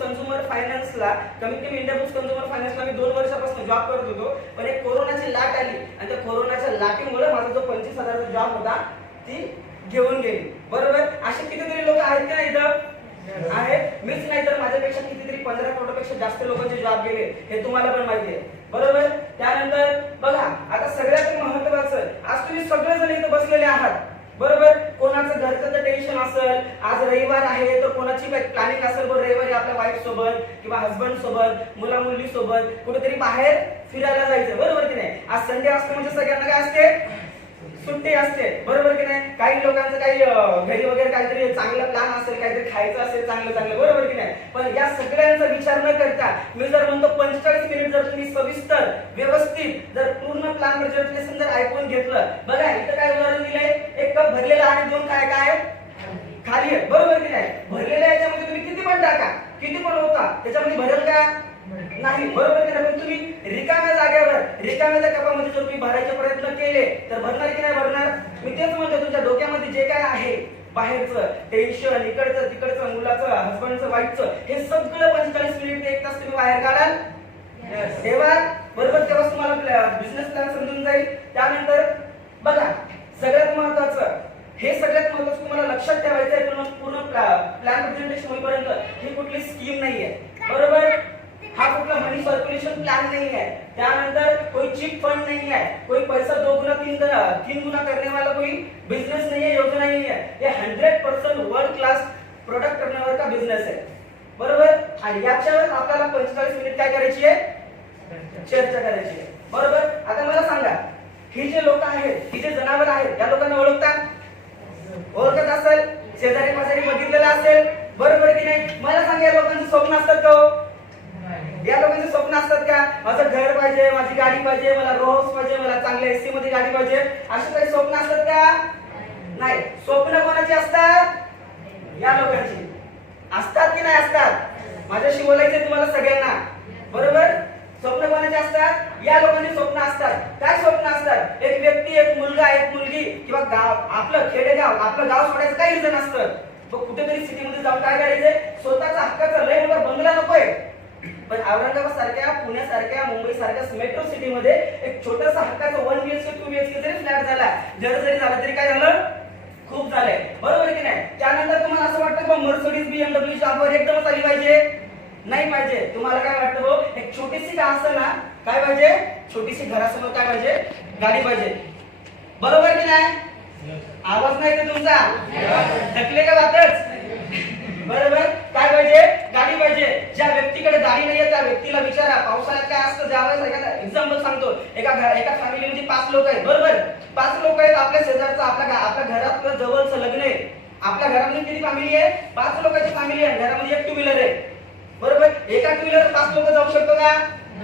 Consumer फायनान्सला कमीत कमी India books consumer फायनान्सला मी 2 वर्षापासून जॉब करत होतो, पण एक कोरोनाची लाट आली आणि त्या कोरोनाच्या लाटेमुळे माझा जो 25,000चा जॉब होता ती घेऊन गेली. बरोबर, असे कितीतरी लोक आहेत का इथं आहेत, मीच नाही तर माझ्यापेक्षा कितीतरी 15 करोडपेक्षा जास्त लोकांचे जॉब गेले, हे तुम्हाला पण माहिती आहे. बरोबर, त्यानंतर बघा आता सगळ्यात महत्त्वाचं, आज तुम्ही सगळेजण इथं बसलेले आहात. बरोबर, कोणाचं घरचं तर टेन्शन असेल, आज रविवार आहे तर कोणाची काही प्लॅनिंग असेल, बरं रविवारी आपल्या वाईफ सोबत किंवा हस्बंड सोबत, मुला मुली सोबत कुठेतरी बाहेर फिरायला जायचं. बरोबर की नाही, आज संडे असतो म्हणजे सगळ्यांना काय असते, सुट्टी असते. बरोबर की नाही, काही लोकांचं काही घरी वगैरे काहीतरी चांगला प्लॅन असेल, काहीतरी खायचं असेल चांगलं चांगलं. बरोबर की नाही, पण या सगळ्यांचा विचार न करता मी जर म्हणतो 45 मिनिट जर तुम्ही सविस्तर व्यवस्थित जर पूर्ण प्लॅन प्रेझेंटेशन जर ऐकून घेतलं, बघा इथं काय उदाहरण दिलंय, एक कप भरलेला आणि 2 काय काय खाली आहे. बरोबर की नाही, भरलेल्या याच्यामध्ये तुम्ही किती पण टाका, किती पण होता त्याच्यामध्ये भरेल का नाही. बरोबर की नाही, पण तुम्ही रिकाम्या जागेवर रिकाम्या कपामध्ये जर तुम्ही भरायचे प्रयत्न केले तर भरणार की नाही भरणार. मी तेच म्हणतो, तुमच्या डोक्यामध्ये जे काय आहे बाहेरचं टेन्शन, इकडचं तिकडचं, मुलाचं हस्बंडचं वाईफचं, हे सगळं 45 मिनिट ते 1 तास तुम्ही बाहेर काढाल तेव्हा. बरोबर, तेव्हाच तुम्हाला बिझनेस प्लॅन समजून जाईल. त्यानंतर बघा सगळ्यात महत्वाचं, हे सगळ्यात महत्वाचं तुम्हाला लक्षात ठेवायचं आहे, पूर्ण प्लॅन प्रेझेंटेशन होईपर्यंत ही कुठली स्कीम नाहीये. बरोबर, हा कुठला मनी सर्क्युलेशन प्लॅन नाही है, त्यानंतर कोई चिट फंड नहीं है, कोई पैसा 2 गुना 3 गुना करने वाला कोई बिजनेस नहीं है, योजना नहीं है. ये 100% वर्ल्ड क्लास प्रोडक्ट करण्यावर का बिझनेस आहे. बरोबर, आणि याच्यावर आपल्याला 45 मिनिट काय करायची आहे, चर्चा करायची आहे. बरोबर, आता मला सांगा, ही जे लोक आहेत, ही जे जनावर आहेत, या लोकांना ओळखत असेल, शेजारी पाजारी बघितलेलं असेल. बरोबर की नाही, मला सांगा या लोकांचे स्वप्न असतात का, या लोकांचे स्वप्न असतात का, माझं घर पाहिजे, माझी गाडी पाहिजे, मला रोज पाहिजे, मला चांगल्या एसी मध्ये गाडी पाहिजे, असे काही स्वप्न असतात का नाही. स्वप्न कोणाची असतात, या लोकांची असतात की नाही असतात. माझ्याशी बोलायचे तुम्हाला सगळ्यांना. बरोबर, स्वप्न कोणाचे असतात, या लोकांची स्वप्न असतात. काय स्वप्न असतात, एक व्यक्ती, एक मुलगा, एक मुलगी किंवा गाव, आपलं खेडेगाव, आपलं गाव सोडायचं काही रिझन असतं, मग कुठेतरी सिटी मध्ये जाऊन काय करायचंय, स्वतःचा हक्काचा लय मोठा बंगला नकोय, पण औरंगाबाद सारख्या, पुण्यासारख्या, मुंबई सारख्या मेट्रो सिटी मध्ये एक छोटासा हक्काचा 1 BHK 2 BHK जरी फ्लॅट झाला, जरी झाला तरी काय झालं, खूप झालंय. बरोबर की नाही. त्यानंतर तुम्हाला असं वाटतं की मर्सिडीज BMW च्यावर एकदमच आली पाहिजे, नाही पाहिजे. तुम्हाला काय वाटतं, हो एक छोटीशी का असं ना, काय पाहिजे, छोटीशी घरासमोर काय पाहिजे, गाडी पाहिजे. बरोबर की नाही, आवाज नाही तर तुमचा थकले का वाटच. बरोबर, काय पाहिजे, गाडी पाहिजे. ज्या व्यक्तीकडे गाडी नाहीये त्या व्यक्तीला विचारा, पावसाळ्यात काय असतं, ज्यावेळेस एखादा एक्झाम्पल सांगतो, एका फॅमिलीमध्ये 5 लोक आहेत. बरोबर, 5 लोक आहेत, आपल्या शेजारचं, आपल्या घरात जवळचं लग्न आहे. आपल्या घरामध्ये किती फॅमिली आहे, 5 लोकांची फॅमिली आहे, घरामध्ये एक 2 व्हीलर आहे. बरोबर, एका 2 व्हीलर 5 लोक जाऊ शकतो का,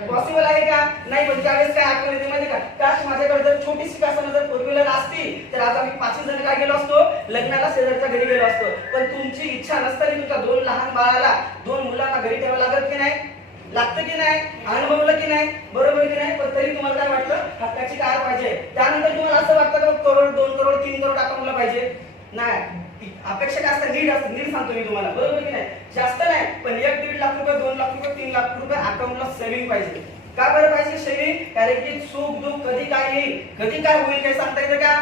पॉसिबल आहे का नाही. पण त्यावेळेस काय आठवण येते माहिती का, काश माझ्याकडे जर छोटीशी का जर 4 व्हीलर असती तर आज आम्ही 5 जण काय गेलो असतो, लग्नाला शेजारच्या घरी गेलो असतो. पण तुमची इच्छा नसताना तुमच्या 2 लहान बाळाला, 2 मुलांना घरी ठेवावं लागत की नाही, लागतं की नाही, अनुभवलं की नाही. बरोबर की नाही, पण तरी तुम्हाला काय वाटतं, हक्काची कार पाहिजे. त्यानंतर तुम्हाला असं वाटतं का करोड, 2 करोड, 3 करोड अकाउंटला पाहिजे, नाही. अपेक्षा काय असतं, नीड असतं, नीड सांगतो मी तुम्हाला. बरोबर की नाही, जास्त नाही, पण 1-1.5 लाख रुपये, 2 लाख रुपये, 3 लाख रुपये अकाउंटला सेव्हिंग पाहिजे. का बरं पाहिजे सेव्हिंग, कारण की सुख दुःख कधी काय येईल, कधी काय होईल, काही सांगता येतं का,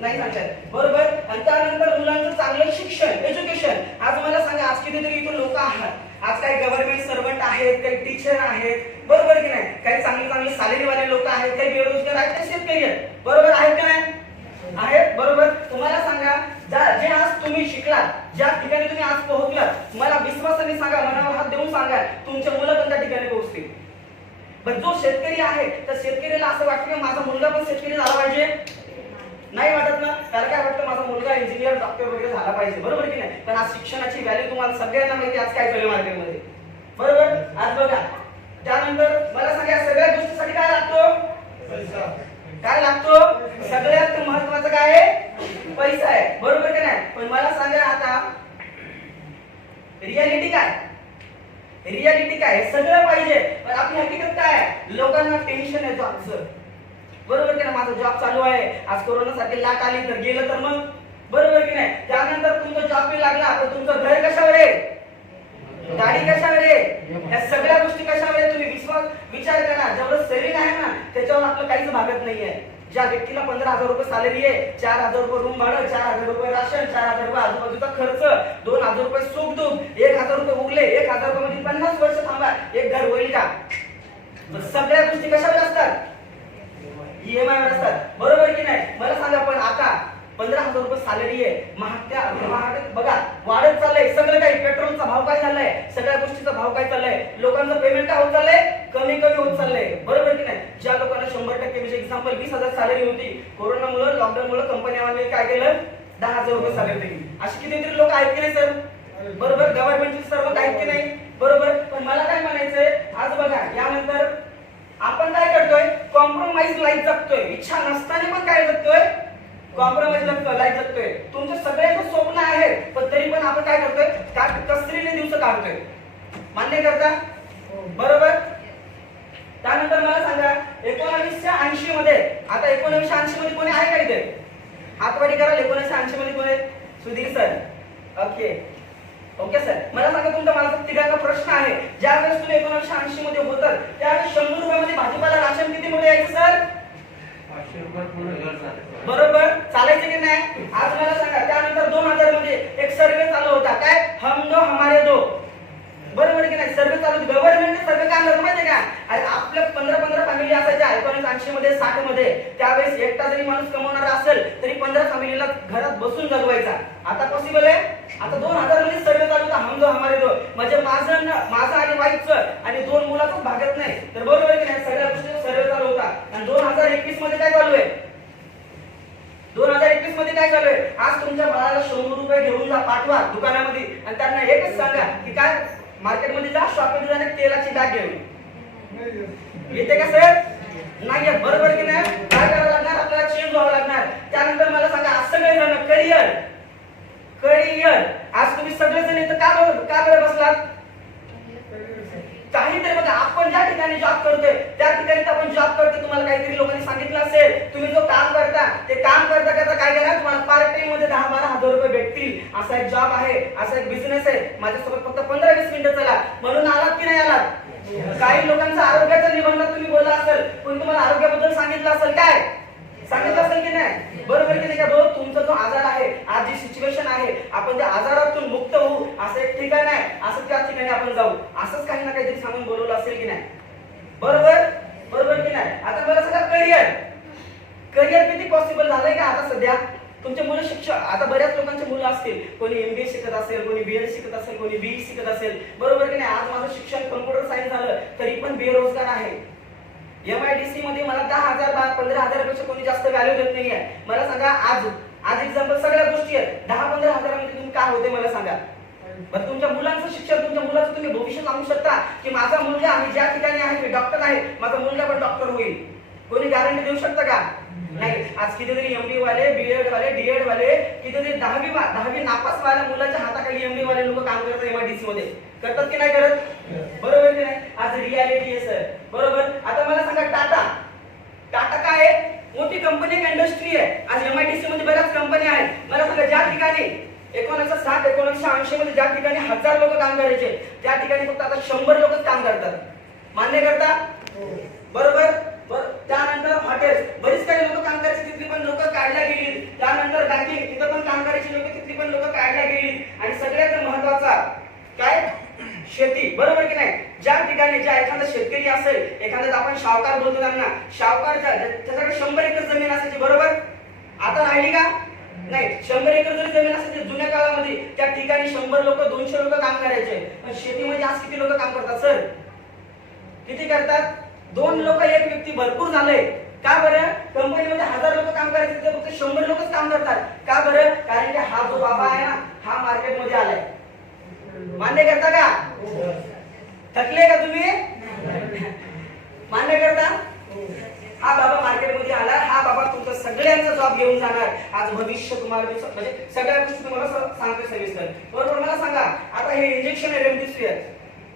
नाही सांगता येत. बरोबर, आणि त्यानंतर मुलांचं चांगलं शिक्षण, एज्युकेशन. आज मला सांगा, आज कितीतरी इथून लोक आहात, आज काही गव्हर्नमेंट सर्वंट आहेत, काही टीचर आहेत. बरोबर की नाही, काही चांगली सॅलरीवाले लोक आहेत, काही बेरोजगार आहेत, काही शेतकरी आहेत. बरोबर आहेत का नाही आहेत. बरोबर, तुम्हाला सांगा, जे आज तुम्ही शिकलात, ज्या ठिकाणी तुम्ही आज पोहोचलात, मला विश्वासाने सांगा, मनावर हात देऊन सांगा, तुमचे मुलं पण त्या ठिकाणी पोहोचतील. पण जो शेतकरी आहे, तर शेतकरीला असं वाटतं की माझा मुलगा पण शेतकरी झाला पाहिजे, नाही वाटत ना. त्याला काय वाटतं, माझा मुलगा इंजिनियर, डॉक्टर वगैरे झाला पाहिजे. बरोबर की नाही, पण आज शिक्षणाची व्हॅल्यू तुम्हाला सगळ्यांना माहिती, आज काय चालू मार्केटमध्ये. बरोबर, आज बघा, त्यानंतर मला सांगा, सगळ्या गोष्टीसाठी काय लागतो, पैसा. काय लागतो, सगळ्यात महत्वाचं काय आहे, पैसा आहे. बरोबर की नाही, पण मला सांगा आता रियालिटी काय, रियालिटी काय, सगळं पाहिजे, पण आपली हकीकत काय आहे, लोकांना टेन्शन आहे जॉबचं. बरोबर की नाही, माझा जॉब चालू आहे, आज कोरोना सारखी लाट आली तर गेलं तर मग. बरोबर की नाही, त्यानंतर तुमचा जॉब बी लागला तर तुमचं घर कशावर आहे, गाडी कशावर आहे, 4,000 रुपये सॅलरी आहे, 4,000 रुपये रूम भाडं, 4,000 रुपये राशन, 4,000 रुपये आजूबाजूचा खर्च, 2,000 रुपये सुखदुःख, 1,000 रुपये उरले, 1,000 रुपये मध्ये 50 वर्ष थांबा, एक घर होईल का? सगळ्या गोष्टी कशावर असतात? ईएमआय वर असतात, बरोबर की नाही? मला सांगा, पण आता 15,000 रुपये सॅलरी आहे, महाग बघा वाढत चाललंय सगळं काही. पेट्रोलचा भाव काय झालाय, सगळ्या गोष्टीचा भाव काय चाललाय, लोकांचं पेमेंट काय होत चाललंय, कमी कमी होत चाललंय, बरोबर की नाही? ज्या लोकांना 100% म्हणजे एक्झाम्पल 20,000 सॅलरी होती, कोरोनामुळे लॉकडाऊनमुळे कंपन्यांनी काय केलं, 10,000 रुपये सॅलरी दिली. अशी कितीतरी लोक आहेत की नाही सर, बरोबर? गव्हर्नमेंटची सर्व आहेत की नाही, बरोबर? पण मला काय म्हणायचंय, आज बघा यानंतर आपण काय करतोय, कॉम्प्रोमाइज लाईफ जगतोय. इच्छा नसताना पण काय जगतोय, कॉम्प्रोमाइज लाईफ जगतोय. तुमचे सगळ्यांचे स्वप्न आहेत, पण तरी पण आपण काय करतोय, कसरीने दिवस काढतोय. मान्य करता, बरोबर? त्यानंतर मला सांगा 1980 मध्ये, आता 1980 मध्ये कोणी आहे का इथे? हातवाडी करा. 1980 मध्ये कोण आहे? सुधीर सर. Okay sir. मला सांगा, तुमचा मला तिघांचा प्रश्न आहे. ज्यावेळेस तुम्ही 1980 मध्ये होतात त्यावेळेस 100 रुपयामध्ये भाजीपाला राशन किती मोठे यायचं सर? 500 रुपये. बरोबर, चालायचं की नाही? आज मला सांगा, त्यानंतर 2000 मध्ये एक सर्वे चालू होता, काय? हम दो हमारे दो, बरोबर की नाही? सर्वे चालू होती. गव्हर्नमेंटने सर्वे काय केलं माहितीये का? आणि आपल्या 15 फॅमिली असायच्या 1980 मध्ये 60 मध्ये. त्यावेळेस एकटा जरी माणूस कमवणारा असेल तरी 15 फॅमिलीला घरात बसून जगवायचा. आता पॉसिबल आहे? आता 2000 मध्ये सर्वे चालू होता, हम दो हमारे दो, म्हणजे माझं आणि वाईफचं आणि 2 मुलाचंच भागत नाही. तर बरोबर की नाही? सगळ्या गोष्टी सर्वे चालू होता. आणि 2021 मध्ये काय चालू आहे? 2021 मध्ये काय चालू आहे? आज तुमच्या बाळाला 100 रुपये घेऊन जा, पाठवा दुकानामध्ये आणि त्यांना एकच सांगा की काय, मार्केटमध्ये जा, शॉपिंग जा, तेलाची बॅग घेऊन येते का सर? नाही येत, बरोबर की नाही? काय करावं लागणार, आपल्याला चेंज व्हावं लागणार. त्यानंतर मला सांगा, आज सगळेजण करिअर, आज तुम्ही सगळेजण इथं का बरं बसलात? काहीतरी बघा, आपण ज्या ठिकाणी जॉब करतोय त्या ठिकाणी आपण जॉब करतोय, तुम्हाला काहीतरी लोकांनी सांगितलं असेल, तुम्ही जो काम करता ते काम करता काय करा, तुम्हाला पार्ट टाइम मध्ये 10-12 हजार रुपये भेटतील. असा एक जॉब आहे, असा एक बिझनेस आहे. माझ्यासोबत फक्त 15-20 मिनिटं चला, म्हणून आलात की नाही आलात? काही लोकांचा आरोग्याचा निबंध तुम्ही बोलला असेल, पण तुम्हाला आरोग्याबद्दल सांगितलं असेल, काय सांगितलं असेल की नाही, बरोबर की नाही? का भाऊ, तुमचा जो आजार आहे, आज जी सिच्युएशन आहे, आपण त्या आजारातून मुक्त होऊ असं एक ठिकाण आहे, असं त्या ठिकाणी आपण जाऊ, असंच काही ना काहीतरी सांगून बोलवलं असेल की नाही, बरोबर की नाही? आता मला सांगा, करिअर किती पॉसिबल झालंय का आता सध्या? तुमचे मुलं शिक्षण, आता बऱ्याच लोकांचे मुलं असतील, कोणी एमबीए शिकत असेल, कोणी बीएड शिकत असेल, कोणी बीई शिकत असेल, बरोबर की नाही? आज माझं शिक्षण कम्प्युटर सायन्स झालं तरी पण बेरोजगार आहे. MIDC मध्ये मला 10,000 15,000 पेक्षा कोणी जास्त व्हॅल्यू देत नाहीये. मला सांगा, आज एक्झाम्पल सगळ्या गोष्टी आहेत, 10-15 हजारामध्ये तुम्ही काय होते मला सांगा बरं? तुमच्या मुलांचं शिक्षण, तुमच्या मुलाचं तुम्ही भविष्य सांगू शकता की माझा मुलगा आहे ज्या ठिकाणी आहे ते डॉक्टर आहे, माझा मुलगा पण डॉक्टर होईल? कोणी गॅरंटी देऊ शकतं का? नाही. आज कितीतरी MD वाले, बीएड वाले, डीएड वाले, कितीतरी 10वी नापास वाल्या मुलाच्या हाताखाली MD वाले लोक काम करतात MIDC मध्ये, करतात की नाही करत? बरोबर की नाही? आज रियालिटी आहे सर, बरोबर? आता मला सांगा, टाटा काय आहे? मोठी कंपनी, इंडस्ट्री आहे. आज MIDC मध्ये बऱ्याच कंपन्या आहेत. मला सांगा, ज्या ठिकाणी 1960-1980 मध्ये ज्या ठिकाणी 1000 लोक काम करायचे, त्या ठिकाणी फक्त आता 100 लोकच काम करतात. मान्य करता? बरोबर. त्यानंतर हॉटेल्स, बरीच काही लोक काम करायची, तिथली पण लोक काढल्या गेली. त्यानंतर बँकिंग, तिथं पण काम करायची लोक, तिथली पण लोक काढल्या गेली. आणि सगळ्यात महत्वाचा काय, शेती, बरोबर की नाही? ज्या ठिकाणी ज्या एखादा शेतकरी असेल, एखाद्या आपण शाहूकार बोलतो त्यांना, शाहूकार त्याच्याकडे 100 एकर जमीन असायची, बरोबर? आता राहिली का? नाही. 100 एकर जरी जमीन असायची जुन्या काळामध्ये, त्या ठिकाणी 100 लोक 200 लोक काम करायचे. पण शेतीमध्ये आज किती लोक काम करतात सर? किती करतात? 2 लोक, 1 व्यक्ती भरपूर झालंय. का बरं? कंपनीमध्ये 1000 लोक काम करायचे, ते फक्त 100 लोकच काम करतात. का बरं? कारण की हा जो बाबा आहे ना, हा मार्केटमध्ये आलाय. मान्य करता का? थकले का तुम्ही? मान्य करता? हा बाबा मार्केटमध्ये आला, हा बाबा तुमचा सगळ्यांचा जॉब घेऊन जाणार. आज भविष्य तुम्हाला म्हणजे सगळ्या गोष्टी तुम्हाला सांगतो सविस्तर, बरोबर? मला सांगा, आता हे इंजेक्शन आहे रेमडेसिविर,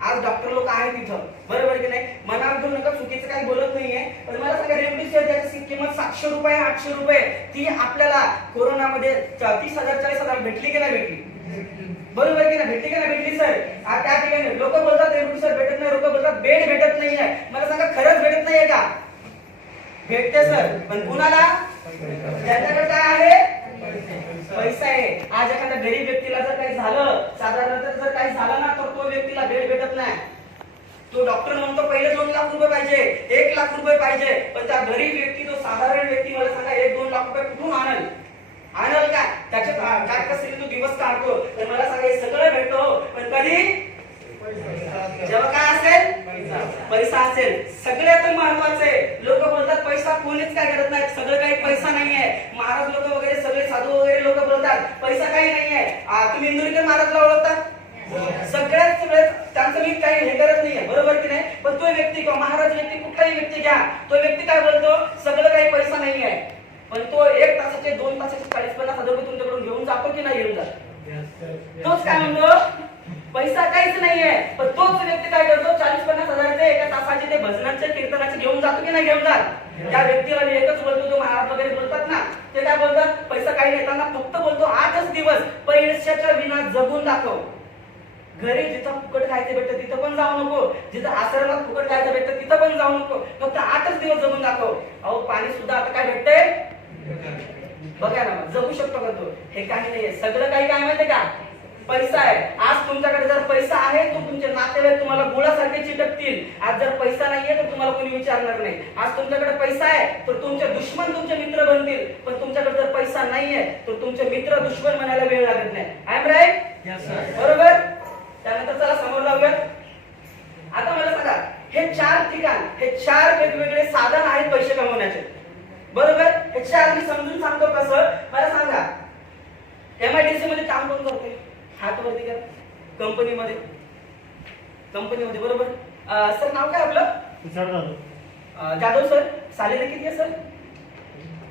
आज डॉक्टर लोक आहेत तिथं, बरोबर की नाही? मनाबद्दल नका, चुकीचं काही बोलत नाहीये, पण मला सांगा, रेमडेसिविर ज्याची किंमत 700 रुपये 800 रुपये, ती आपल्याला कोरोनामध्ये 30,000-40,000 भेटली की नाही भेटली? बरोबर की नाही? भेटली की नाही भेटली सर? त्या ठिकाणी लोक बोलतात रेमडेसिविर भेटत नाही, लोक बोलतात बेड भेटत नाहीये. मला सांगा, खरंच भेटत नाहीये का? भेटते सर, पण कुणाला? ज्यांच्याकडे काय आहे पैसा आहे. आज एखाद्या गरीब व्यक्तीला जर काही झालं, साधारणतः जर काही झालं ना, तर तो व्यक्तीला बेड भेटत नाही. तो डॉक्टर म्हणतो पहिले 2 लाख रुपये पाहिजे, 1 लाख रुपये पाहिजे, पण त्या गरीब व्यक्ती, तो साधारण व्यक्ती मला सांगा 1-2 लाख रुपये कुठून आणल? काय त्याच्यात काय कसरी तो दिवस काढतो. तर मला सांगा हे सगळं भेटतो, पण कधी? जेव्हा काय असेल? पैसा असेल. सगळ्यात महत्वाचं आहे, लोक बोलतात पैसा कोणीच काय करत नाही, सगळं काही पैसा नाहीये. महाराज लोक वगैरे सगळे साधू वगैरे लोक बोलतात पैसा काही नाहीये. तुम्ही इंदुरीकर महाराजला ओळखता? सगळ्यात त्यांचं मी काही हे करत नाहीये, बरोबर की नाही? पण तो व्यक्ती किंवा महाराज व्यक्ती, कुठलाही व्यक्ती घ्या, तो व्यक्ती काय बोलतो? सगळं काही पैसा नाहीये. पण तो 1 तासाचे 2 तासाचे 40-50 हजार रुपये तुमच्याकडून घेऊन जातो की नाही घेऊन जातो? तोच काय म्हणतो? पैसा काहीच नाहीये. पण तोच व्यक्ती काय करतो? 40-50 हजाराचे एका तासाचे ते भजनाचे कीर्तनाचे घेऊन जातो की नाही घेऊन जात? त्या व्यक्तीला मी एकच बोलतो, जो महाराज वगैरे बोलतात ना, ते काय बोलतात? पैसा काही नाही. त्यांना फक्त बोलतो 8च दिवस पैशाच्या विना जगून दाखव. घरी जिथं फुकट खायचं भेटतं तिथं पण जाऊ नको, जिथं आश्रमात फुकट खायचं भेटतं तिथं पण जाऊ नको, फक्त 8च दिवस जगून दाखव. अहो पाणी सुद्धा आता काय भेटतंय बघा ना, जगू शकतो का तो? हे काही नाहीये. सगळं काही काय माहितीये का? पैसा आहे. आज तुमच्याकडे जर पैसा आहे तर तुमचे नातेवाईक तुम्हाला गुळासारखे चिटकतील. आज जर पैसा नाहीये तर तुम्हाला कोणी विचारणार नाही. आज तुमच्याकडे पैसा आहे तर तुमचे दुश्मन तुमचे मित्र बनतील, पण तुमच्याकडे जर पैसा नाहीये तर तुमचे मित्र दुश्मन म्हणायला वेळ लागत नाही. I am right? बरोबर. त्यानंतर चला समोर जाऊया. आता मला सांगा, हे 4 ठिकाण, हे 4 वेगवेगळे साधन आहेत पैसे कमवण्याचे, बरोबर? हे 4 मी समजून सांगतो कसं. मला सांगा, MIDC मध्ये काम कोण करते? हात वरती करा. कंपनीमध्ये बरोबर. सर नाव काय आपलं? जाधव सर. सॅलरी किती आहे सर?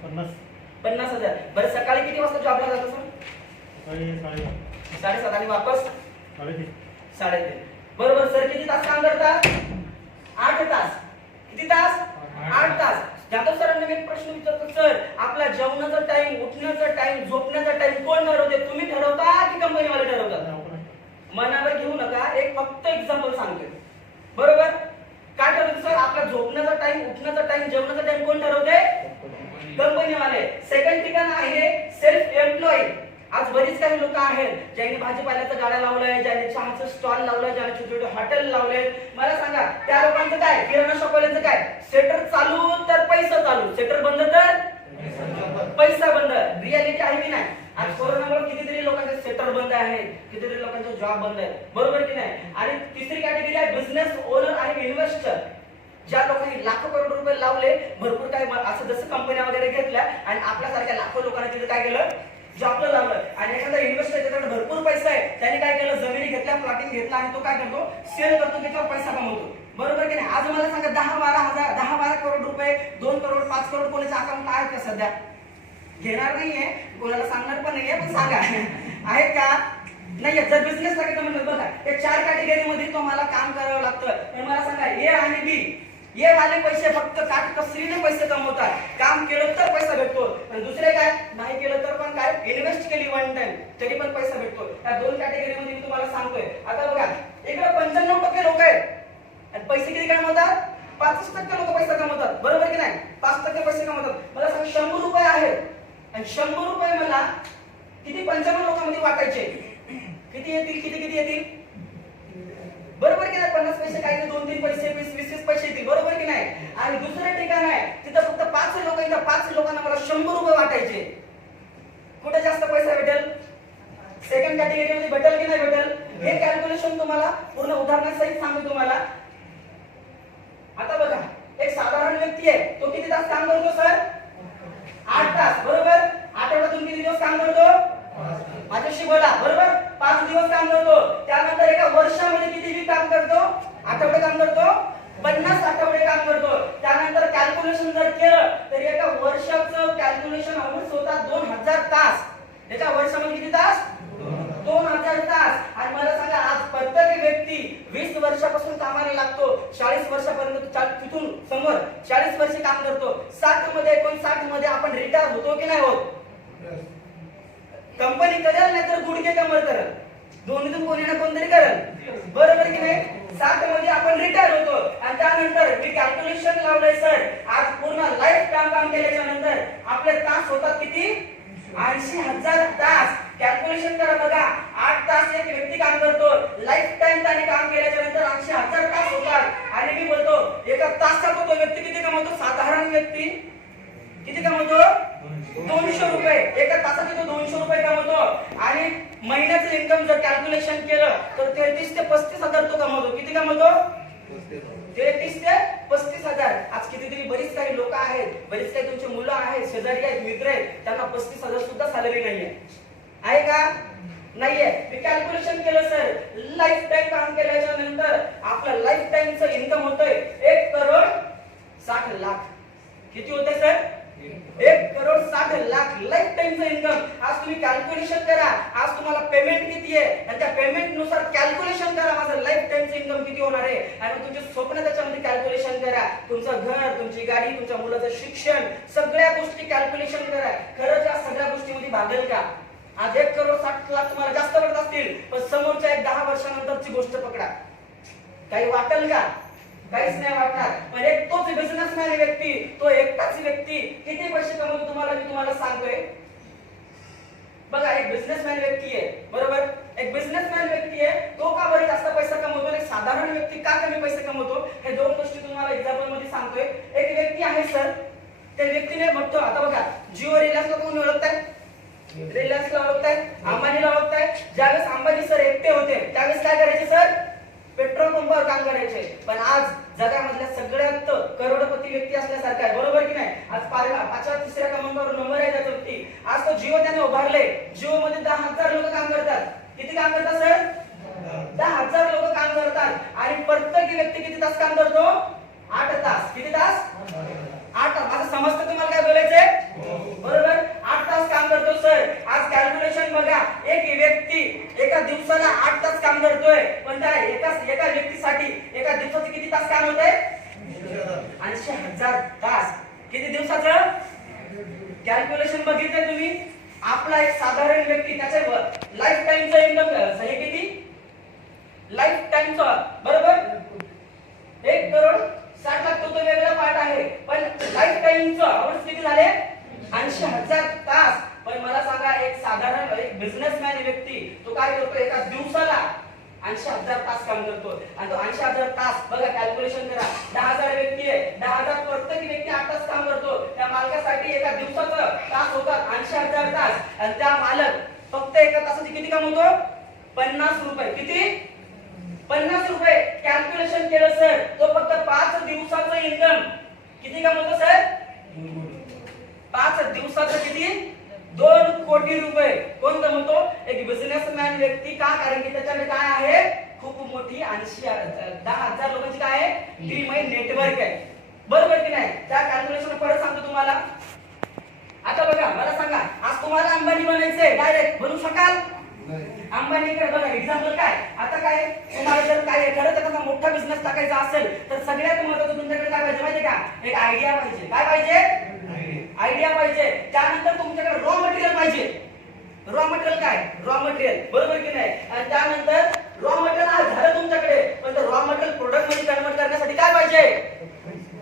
50,000. बरं, सकाळी किती वाजता जॉबला जातो सर? 7:30 आणि वापस 3:30. बरोबर. सर किती तास काम करतात? 8 तास. किती तास? 8 तास. जाधव सरांना मी एक प्रश्न विचारतो, सर आपला जेवणाचा टाइम, उठण्याचा टाइम, झोपण्याचा टाइम कोण ठरवते? तुम्ही ठरवता की कंपनीवाले ठरवतात? मनावर घेऊ नका, एक फक्त एक्झाम्पल सांगतोय, बरोबर? काय ठरवते सर? आपला झोपण्याचा टाइम, उठण्याचा टाइम, जेवणाचा टाइम कोण ठरवते? कंपनीवाले. सेकंड ठिकाण आहे सेल्फ एम्प्लॉई. आज बरीच काही लोक आहेत ज्यांनी भाजीपाल्याचं गाड्या लावलंय, ज्यांनी चहाचं स्टॉल लावलंय, ज्यांनी छोटे छोटे हॉटेल लावले. मला सांगा, त्या लोकांचं काय? किराणा शॉपवाल्यांचं काय? सेटर चालू तर पैसा चालू, सेटर बंद तर पैसा बंद. रियालिटी आहे की नाही? आज कोरोनामुळे कितीतरी लोकांचे सेटर बंद आहेत, कितीतरी लोकांचे जॉब बंद आहेत, बरोबर की नाही? आणि तिसरी कॅटेगरी आहे बिझनेस ओनर आणि इन्व्हेस्टर. ज्या लोकांनी लाखो करोड रुपये लावले, भरपूर काय असं जसं कंपन्या वगैरे घेतल्या आणि आपल्यासारख्या लाखो लोकांना तिथे काय केलं? जॉबला लावलं. आणि एखादा इन्व्हेस्टर ज्याच्याकडे भरपूर पैसा आहे त्याने काय केलं? जमिनी घेतल्या, प्लॉटिंग घेतला आणि तो काय करतो? सेल करतो, त्याच्यावर पैसा कमवतो, बरोबर की नाही? आज मला सांगा, 10-12 करोड रुपये, 2 करोड, 5 करोड कोणाच्या अकाउंट आहेत का सध्या? घेणार नाहीये, कोणाला सांगणार पण नाहीये, पण सांगा आहेत का? नाहीये. जर बिझनेस करायचं म्हणलं, बघा हे 4 कॅटेगरीमध्ये तुम्हाला काम करावं लागतं. पण मला सांगा, ए आणि बी, ये वाले पैसे फक्त काटकसरीने पैसे कमवतात. काम केलं तर पैसा भेटतो, आणि दुसरे काय? नाही केलं तर पण काय? इन्व्हेस्ट केली वन टाइम तरी पण पैसा भेटतो. त्या 2 कॅटेगरीमध्ये मी तुम्हाला सांगतोय. आता बघा, इकडे 95% लोक आहेत आणि पैसे किती कमवतात? 5% लोक पैसा कमवतात, बरोबर की नाही? 5% पैसे कमवतात. मला सांग, 100 रुपये आहेत आणि 100 रुपये मला किती 55 लोकांमध्ये वाटायचे? किती येतील? किती येतील? बरोबर की नाही? 50 पैसे काय? 2-3 पैसे, 20-20 पैसे येतील, बरोबर की नाही? आणि दुसरं ठिकाण आहे तिथं फक्त 5 लोक आहेत, 5 लोकांना मला 100 रुपये वाटायचे. कुठे जास्त पैसा भेटेल? सेकंड कॅटेगरीमध्ये भेटेल की नाही भेटेल? हे कॅल्क्युलेशन तुम्हाला पूर्ण उदाहरणासहित सांगतो तुम्हाला. आता बघा, एक साधारण व्यक्ती आहे, तो किती तास काम करतो सर? 8 तास, बरोबर. आठवड्यातून किती दिवस काम करतो? माझ्याशी बोला, बरोबर. 5 दिवस काम करतो. त्यानंतर एका वर्षामध्ये किती काम करतो? आठवडे काम करतो? 50 आठवडे काम करतो. त्यानंतर कॅल्क्युलेशन जर केलं तर एका वर्षाचं कॅल्क्युलेशन ऑलमोस्ट होतात 2000 तास. एका वर्षामध्ये किती तास? 2000 तास. आणि मला सांगा, आज प्रत्येक व्यक्ती 20 वर्षापासून कामाला लागतो, 40 वर्षापर्यंत तिथून समोर 40 वर्ष काम करतो. 60 मध्ये 59 मध्ये आपण रिटायर होतो की नाही होत? कंपनी करेल नाही तर गुडघे कमर करेल. दोन्हीतून कोणी ना कोणतरी करेल, बरोबर की नाही? 60 मध्ये आपण रिटायर होतो आणि त्यानंतर मी कॅल्क्युलेशन लावलंय सर, आज पूर्ण लाईफ टाइम काम केल्याच्या नंतर आपले तास होतात किती? 80,000 तास. कॅल्क्युलेशन करा बघा, 8 तास एक व्यक्ती काम करतो, लाईफ टाइम त्याने काम केल्याच्या नंतर 80,000 तास होतात. आणि मी बोलतो एका तासात तो व्यक्ती किती कमवतो? साधारण व्यक्ती किती कमवतो? 200 रुपये. एका तासात तो 200 रुपये कमवतो. आणि महिन्याचं इन्कम जर कॅल्क्युलेशन केलं तर 33 ते 35,000 तो कमवतो. किती कमवतो? 33 ते 35,000. आज कितीतरी बरीच काही लोक आहेत, बरीच काही तुमची मुलं आहेत, शेजारी आहेत, मित्र आहेत, त्यांना 35,000 सुद्धा सॅलरी नाहीये. आहे का? नाहीये. मी कॅल्क्युलेशन केलं सर, लाईफ टाइम काम केल्याच्या नंतर आपलं लाईफ टाइमचं इन्कम होतंय 1,60,00,000. किती होतंय सर? 1,60,00,000 life टाइमचं income. आज तुम्ही कॅल्क्युलेशन करा, आज तुम्हाला पेमेंट किती आहे आणि त्या पेमेंट नुसार कॅल्क्युलेशन करा माझं लाईफ टाइमचं इन्कम किती होणार आहे. आणि तुमचे स्वप्न त्याच्यामध्ये कॅल्क्युलेशन करा. तुमचं घर, तुमची गाडी, तुमच्या मुलाचं शिक्षण, सगळ्या गोष्टी कॅल्क्युलेशन करा. खरंच या सगळ्या गोष्टीमध्ये भागेल का? आज 1,60,00,000 तुम्हाला जास्त वाटत असतील, पण समोरच्या एक 10 वर्षानंतरची गोष्ट पकडा, काही वाटेल का? काहीच नाही वाटणार. पण एक तोच बिझनेसमॅन व्यक्ती, तो एकटाच व्यक्ती किती पैसे कमवतो तुम्हाला मी तुम्हाला सांगतोय. बघा, एक बिझनेसमॅन व्यक्ती आहे, बरोबर? एक बिझनेसमॅन व्यक्ती आहे, तो का बरं जास्त पैसा कमवतो आणि साधारण व्यक्ती का कमी पैसे कमवतो? हे दोन गोष्टी तुम्हाला एक्झाम्पल मध्ये सांगतोय. एक व्यक्ती आहे सर, त्या व्यक्तीने बघतो, आता बघा जिओ रिलायन्सला कोण ओळखताय? रिलायन्सला ओळखताय, अंबानीला ओळखताय. ज्यावेळेस अंबानी सर एकटे होते त्यावेळेस काय करायचे सर? पेट्रोल पंपावर काम करायचे. पण आज जगामधल्या सगळ्यात करोडपती व्यक्ती असल्यासारखा आहे, बरोबर की नाही? आज 5व्या 3ऱ्या क्रमांकावर नंबर आहे त्याचा व्यक्ती. आज तो जिओ त्याने उभारले. जिओ मध्ये 10,000 लोक काम करतात. किती काम करतात सर? 10,000 लोक काम करतात. आणि प्रत्येक व्यक्ती किती तास काम करतो? 8 तास. किती तास? 8 तास. माझं समजतं तुम्हाला काय बोलायचंय? बरोबर, 8 तास काम करतो सर. आज कॅल्क्युलेशन बघा, एक व्यक्ती एका दिवसाला 8 तास काम करतोय, पण त्या एका व्यक्तीसाठी एका दिवसाचे किती तास काम होतंय? 80,000 तास. किती दिवसाचं? कॅल्क्युलेशन बघितलं तुम्ही? आपला एक साधारण व्यक्ती त्याच्या लाईफ टाइमचं इन्कम हे किती? लाईफ टाइमचं, बरोबर, 1,60,00,000 तो वेगळा पार्ट आहे. पण लाईफ टाइमचं आवर्स किती झाले? 80,000 तास. पण मला सांगा, एक साधारण एक बिझनेसमॅन व्यक्ती तो काय करतो? एका दिवसाला 80,000 तास काम करतो. आणि तो 80,000 तास बघा, कॅल्क्युलेशन करा. 10,000 व्यक्ती आहे, 10,000 प्रत्येक व्यक्ती 8 तास काम करतो. त्या मालकासाठी एका दिवसाचं तास होतात 80,000 तास. आणि त्या मालक फक्त एका तासाची किती कमवतो? 50 रुपये. किती? 50 रुपये. कॅल्क्युलेशन केलं सर, तो फक्त 5 दिवसाचं इन्कम किती कमवतो सर? 5 दिवसाचं किती? 2 कोटी रुपये. कोण कमवतो? एक बिझनेसमॅन व्यक्ती. का? कारण की त्याच्याकडे काय आहे? खूप मोठी 10,000 लोकांची काय आहे? टीम नेटवर्क आहे, बरोबर की नाही? त्या कॅल्क्युलेशन परत सांगतो तुम्हाला. आता बघा, मला सांगा, आज तुम्हाला अंबानी बनायचंय, डायरेक्ट बनू शकाल? अंबानीकडे बघा एक्झाम्पल काय. आता काय तुम्हाला जर काय खरं तर मोठा बिझनेस टाकायचा असेल तर सगळ्यात महत्त्वाचं तुमच्याकडे काय पाहिजे माहिती का? एक आयडिया पाहिजे. काय पाहिजे? आयडिया पाहिजे. त्यानंतर तुमच्याकडे रॉ मटेरियल पाहिजे. रॉ मटेरियल काय? रॉ मटेरियल, बरोबर की नाही? आणि त्यानंतर रॉ मटेरियल झालं तुमच्याकडे, पण ते रॉ मटेरियल प्रोडक्ट मध्ये कन्वर्ट करण्यासाठी काय पाहिजे?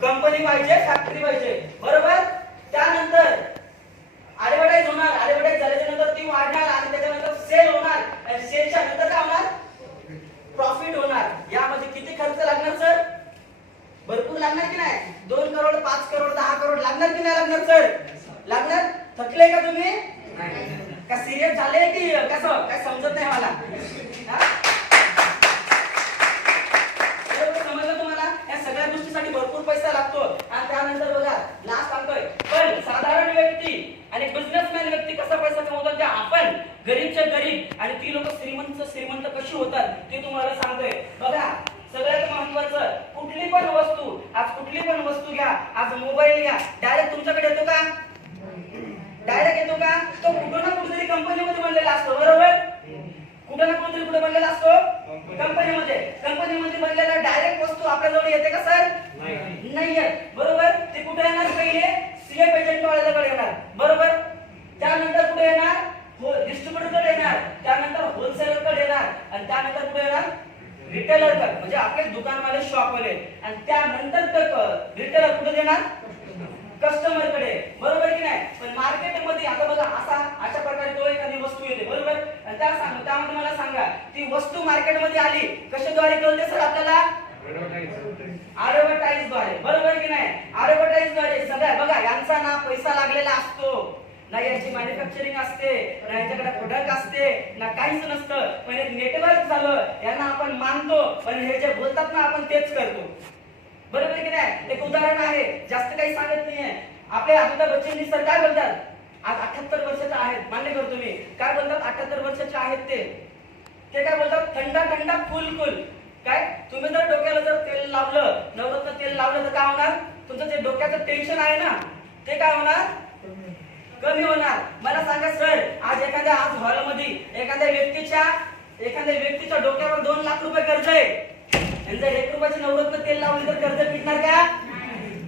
कंपनी पाहिजे, फॅक्टरी पाहिजे, बरोबर? त्यानंतर ऍडव्हर्टाइज होणार. ऍडव्हर्टाइज झाल्याच्या नंतर ती वाढणार आणि त्याच्यानंतर सेल होणार. आणि सेलच्या नंतर काय होणार? प्रॉफिट होणार. यामध्ये किती खर्च लागणार सर? भरपूर लागणार की नाही? 2 करोड, 5 करोड, 10 करोड लागणार की नाही लागणार सर? लागणार. थकले का तुम्ही? का सिरियस झाले की कसं? काय समजत नाही मला. समजलं तुम्हाला? या सगळ्या गोष्टीसाठी भरपूर पैसा लागतो. आणि त्यानंतर बघा, लास्ट सांगतोय, पण साधारण व्यक्ती आणि बिझनेसमॅन व्यक्ती कसा पैसा कमवतात ते आपण गरीबच्या गरीब आणि ती लोक श्रीमंत कशी होतात ते तुम्हाला सांगतोय. बघा, सगळ्यात महत्त्वाचं, कुठली पण वस्तू घ्या. आज मोबाईल घ्या, डायरेक्ट तुमच्याकडे येतो का? डायरेक्ट येतो का? तो कुठं ना कुठेतरी कंपनीमध्ये बनलेला असतो, बरोबर? कुठं ना कुठेतरी कुठे बनलेला असतो? कंपनीमध्ये बनलेला डायरेक्ट वस्तू आपल्याजवळ येते का सर? नाही येत, बरोबर? ते कुठे येणार? पहिले सीएफ एजंट वाल्याकडे येणार, बरोबर? त्यानंतर कुठे येणार? डिस्ट्रीब्युटरकडे येणार, त्यानंतर होलसेलरकडे येणार, आणि त्यानंतर पुढे येणार रिटेलर कट, म्हणजे आपले दुकानवाले शॉपवाले, आणि त्यानंतर रिटेलर कुठे देणार कस्टमर कडे, बरोबर की नाही. पण मार्केटमध्ये आता बघा अशा प्रकारे तो एखादी वस्तू येते, बरोबर, आणि त्यामध्ये मला सांगा ती वस्तू मार्केटमध्ये आली कशाद्वारे कळते सर आपल्याला, ऍडव्हर्टाइजद्वारे, बरोबर की नाही. ऍडव्हर्टाइजद्वारे सगळ्या बघा यांचा ना पैसा लागलेला असतो, ना यांची मॅन्युफॅक्चरिंग असते, ना यांच्याकडे प्रोडक्ट असते, ना काहीच नसतं, पण एक नेटवर्क झालं, यांना आपण मानतो, पण हे जे बोलतात ना आपण तेच करतो, बरोबर की नाही. एक उदाहरण आहे, जास्त काही सांगत नाहीये. आपले अमिताभ बच्चन सर काय बोलतात, आज 78 वर्षाचे आहेत, मान्य करतो मी, काय बोलतात 78 वर्षाचे आहेत ते काय बोलतात, थंडा थंडा फुल फुल. काय तुम्ही जर डोक्याला जर तेल लावलं, नवरत्न तेल लावलं तर काय होणार, तुमचं जे डोक्याचं टेन्शन आहे ना ते काय होणार, कमी होणार. मला सांगा सर, आज हॉलमध्ये एखाद्या व्यक्तीच्या डोक्यावर 2 लाख रुपये कर्ज आहे, आणि जर 1 रुपयाचे नवरत्न तेल लावले तर कर्ज फिटणार का,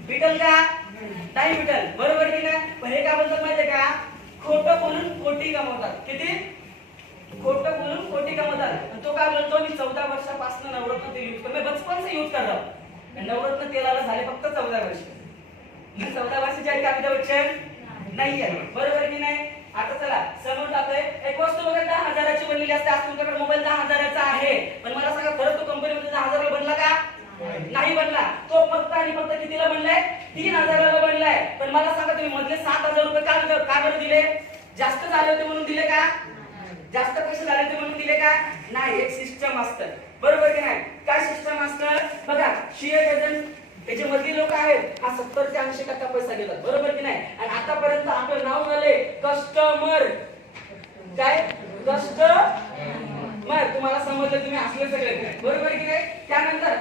फिटल का, नाही फिटल, बरोबर की नाही. पण हे काय बोलतात माहितीये का, खोटं बोलून खोटी कमवतात. किती खोटं बोलून खोटी कमवतात. आणि तो काय बोलतो, मी 14 वर्षापासून नवरत्न तेल यूज करतो, मी बचपन से यूज कर रहा हूं. नवरत्न तेलाला झाले फक्त 14 वर्ष. 14 वर्षाचे आहे का अमिताभ बच्चन, नाही आहे, बरोबर की नाही. आता चला समोर जातोय, एक वस्तू बघा 10,000ची बनलेली असते, आज तुमच्याकडे मोबाईल 10,000चा आहे, पण मला सांगा खरंच तो कंपनीमध्ये 10,000ला बनला का, नाही बनला. तो फक्त आणि फक्त कितीला बनलाय, 3,000ला बनलाय. पण मला सांगा तुम्ही मधले 7,000 रुपये का बरं दिले, जास्त झाले होते म्हणून दिले का, जास्त पैसे झाले होते म्हणून दिले का, नाही. एक सिस्टम असतं, बरोबर की नाही. काय सिस्टम असतं बघा, शेअर एजंट हे जे मधली लोक आहेत, हा 70 ते 80% पैसा घेतात, बरोबर की नाही. आणि आतापर्यंत आपलं नाव झाले कस्टमर, काय कस्टमर, तुम्हाला समजलं, तुम्ही असले सगळे, बरोबर की नाही. त्यानंतर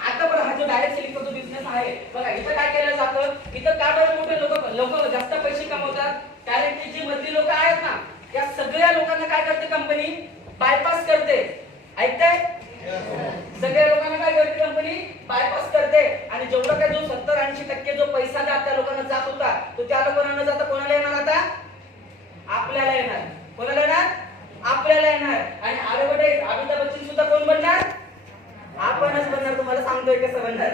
आता पण हा जो डायरेक्ट सेलिंगचा जो बिझनेस आहे बघा, इथं काय केलं जातं, इथं का बरं मोठे लोक जास्त पैसे कमवतात, कारण की जी मधली लोक आहेत ना, या सगळ्या लोकांना काय करते कंपनी, बायपास करते. ऐकताय, सगळ्या लोकांना काय करते कंपनी, बायपास करते. आणि जेवढा काय जो 70-80% जो पैसा त्या लोकांना जात होता, तो त्या लोकांना न जाता कोणाला येणार, आता आपल्याला येणार. कोणाला येणार, आपल्याला येणार. आणि अमिताभ बच्चन सुद्धा कोण बनणार, आपणच बनणार. तुम्हाला सांगतोय कसं बनणार,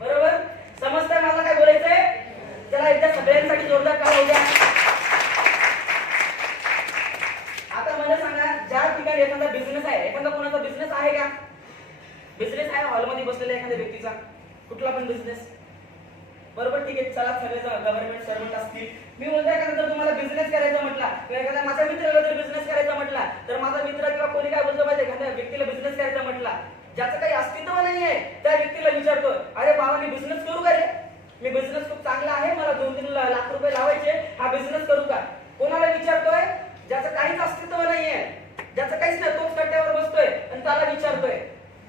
बरोबर. समजतंय मला काय बोलायचंय. चला एकदा सगळ्यांसाठी जोरदार टाळ्या होऊ द्या. आता मला सांगा, ज्या ठिकाणी एखादा बिझनेस आहे, एखादा कोणाचा बिझनेस आहे का, बिझनेस आहे हॉलमध्ये बसलेला एखाद्या व्यक्तीचा, कुठला पण बिझनेस, बरोबर, ठीक आहे. चला सगळे गव्हर्नमेंट सर्वंट असतील, मी म्हणतोय एखादा जर तुम्हाला बिझनेस करायचा म्हटला, किंवा एखाद्या माझ्या मित्राला जर बिझनेस करायचा म्हटला, तर माझा मित्र किंवा कोणी काय बोलतो माहिती, एखाद्या व्यक्तीला बिझनेस करायचा म्हटला, ज्याचं काही अस्तित्व नाहीये, त्या व्यक्तीला विचारतो, अरे बाबा मी बिझनेस करू का रे, मी बिझनेस खूप चांगला आहे, मला 2-3 लाख रुपये लावायचे, हा बिझनेस करू का. कोणाला विचारतोय, ज्याचं काहीच अस्तित्व नाहीये, ज्याचं काहीच नाही, तोच कट्ट्यावर बसतोय आणि त्याला विचारतोय,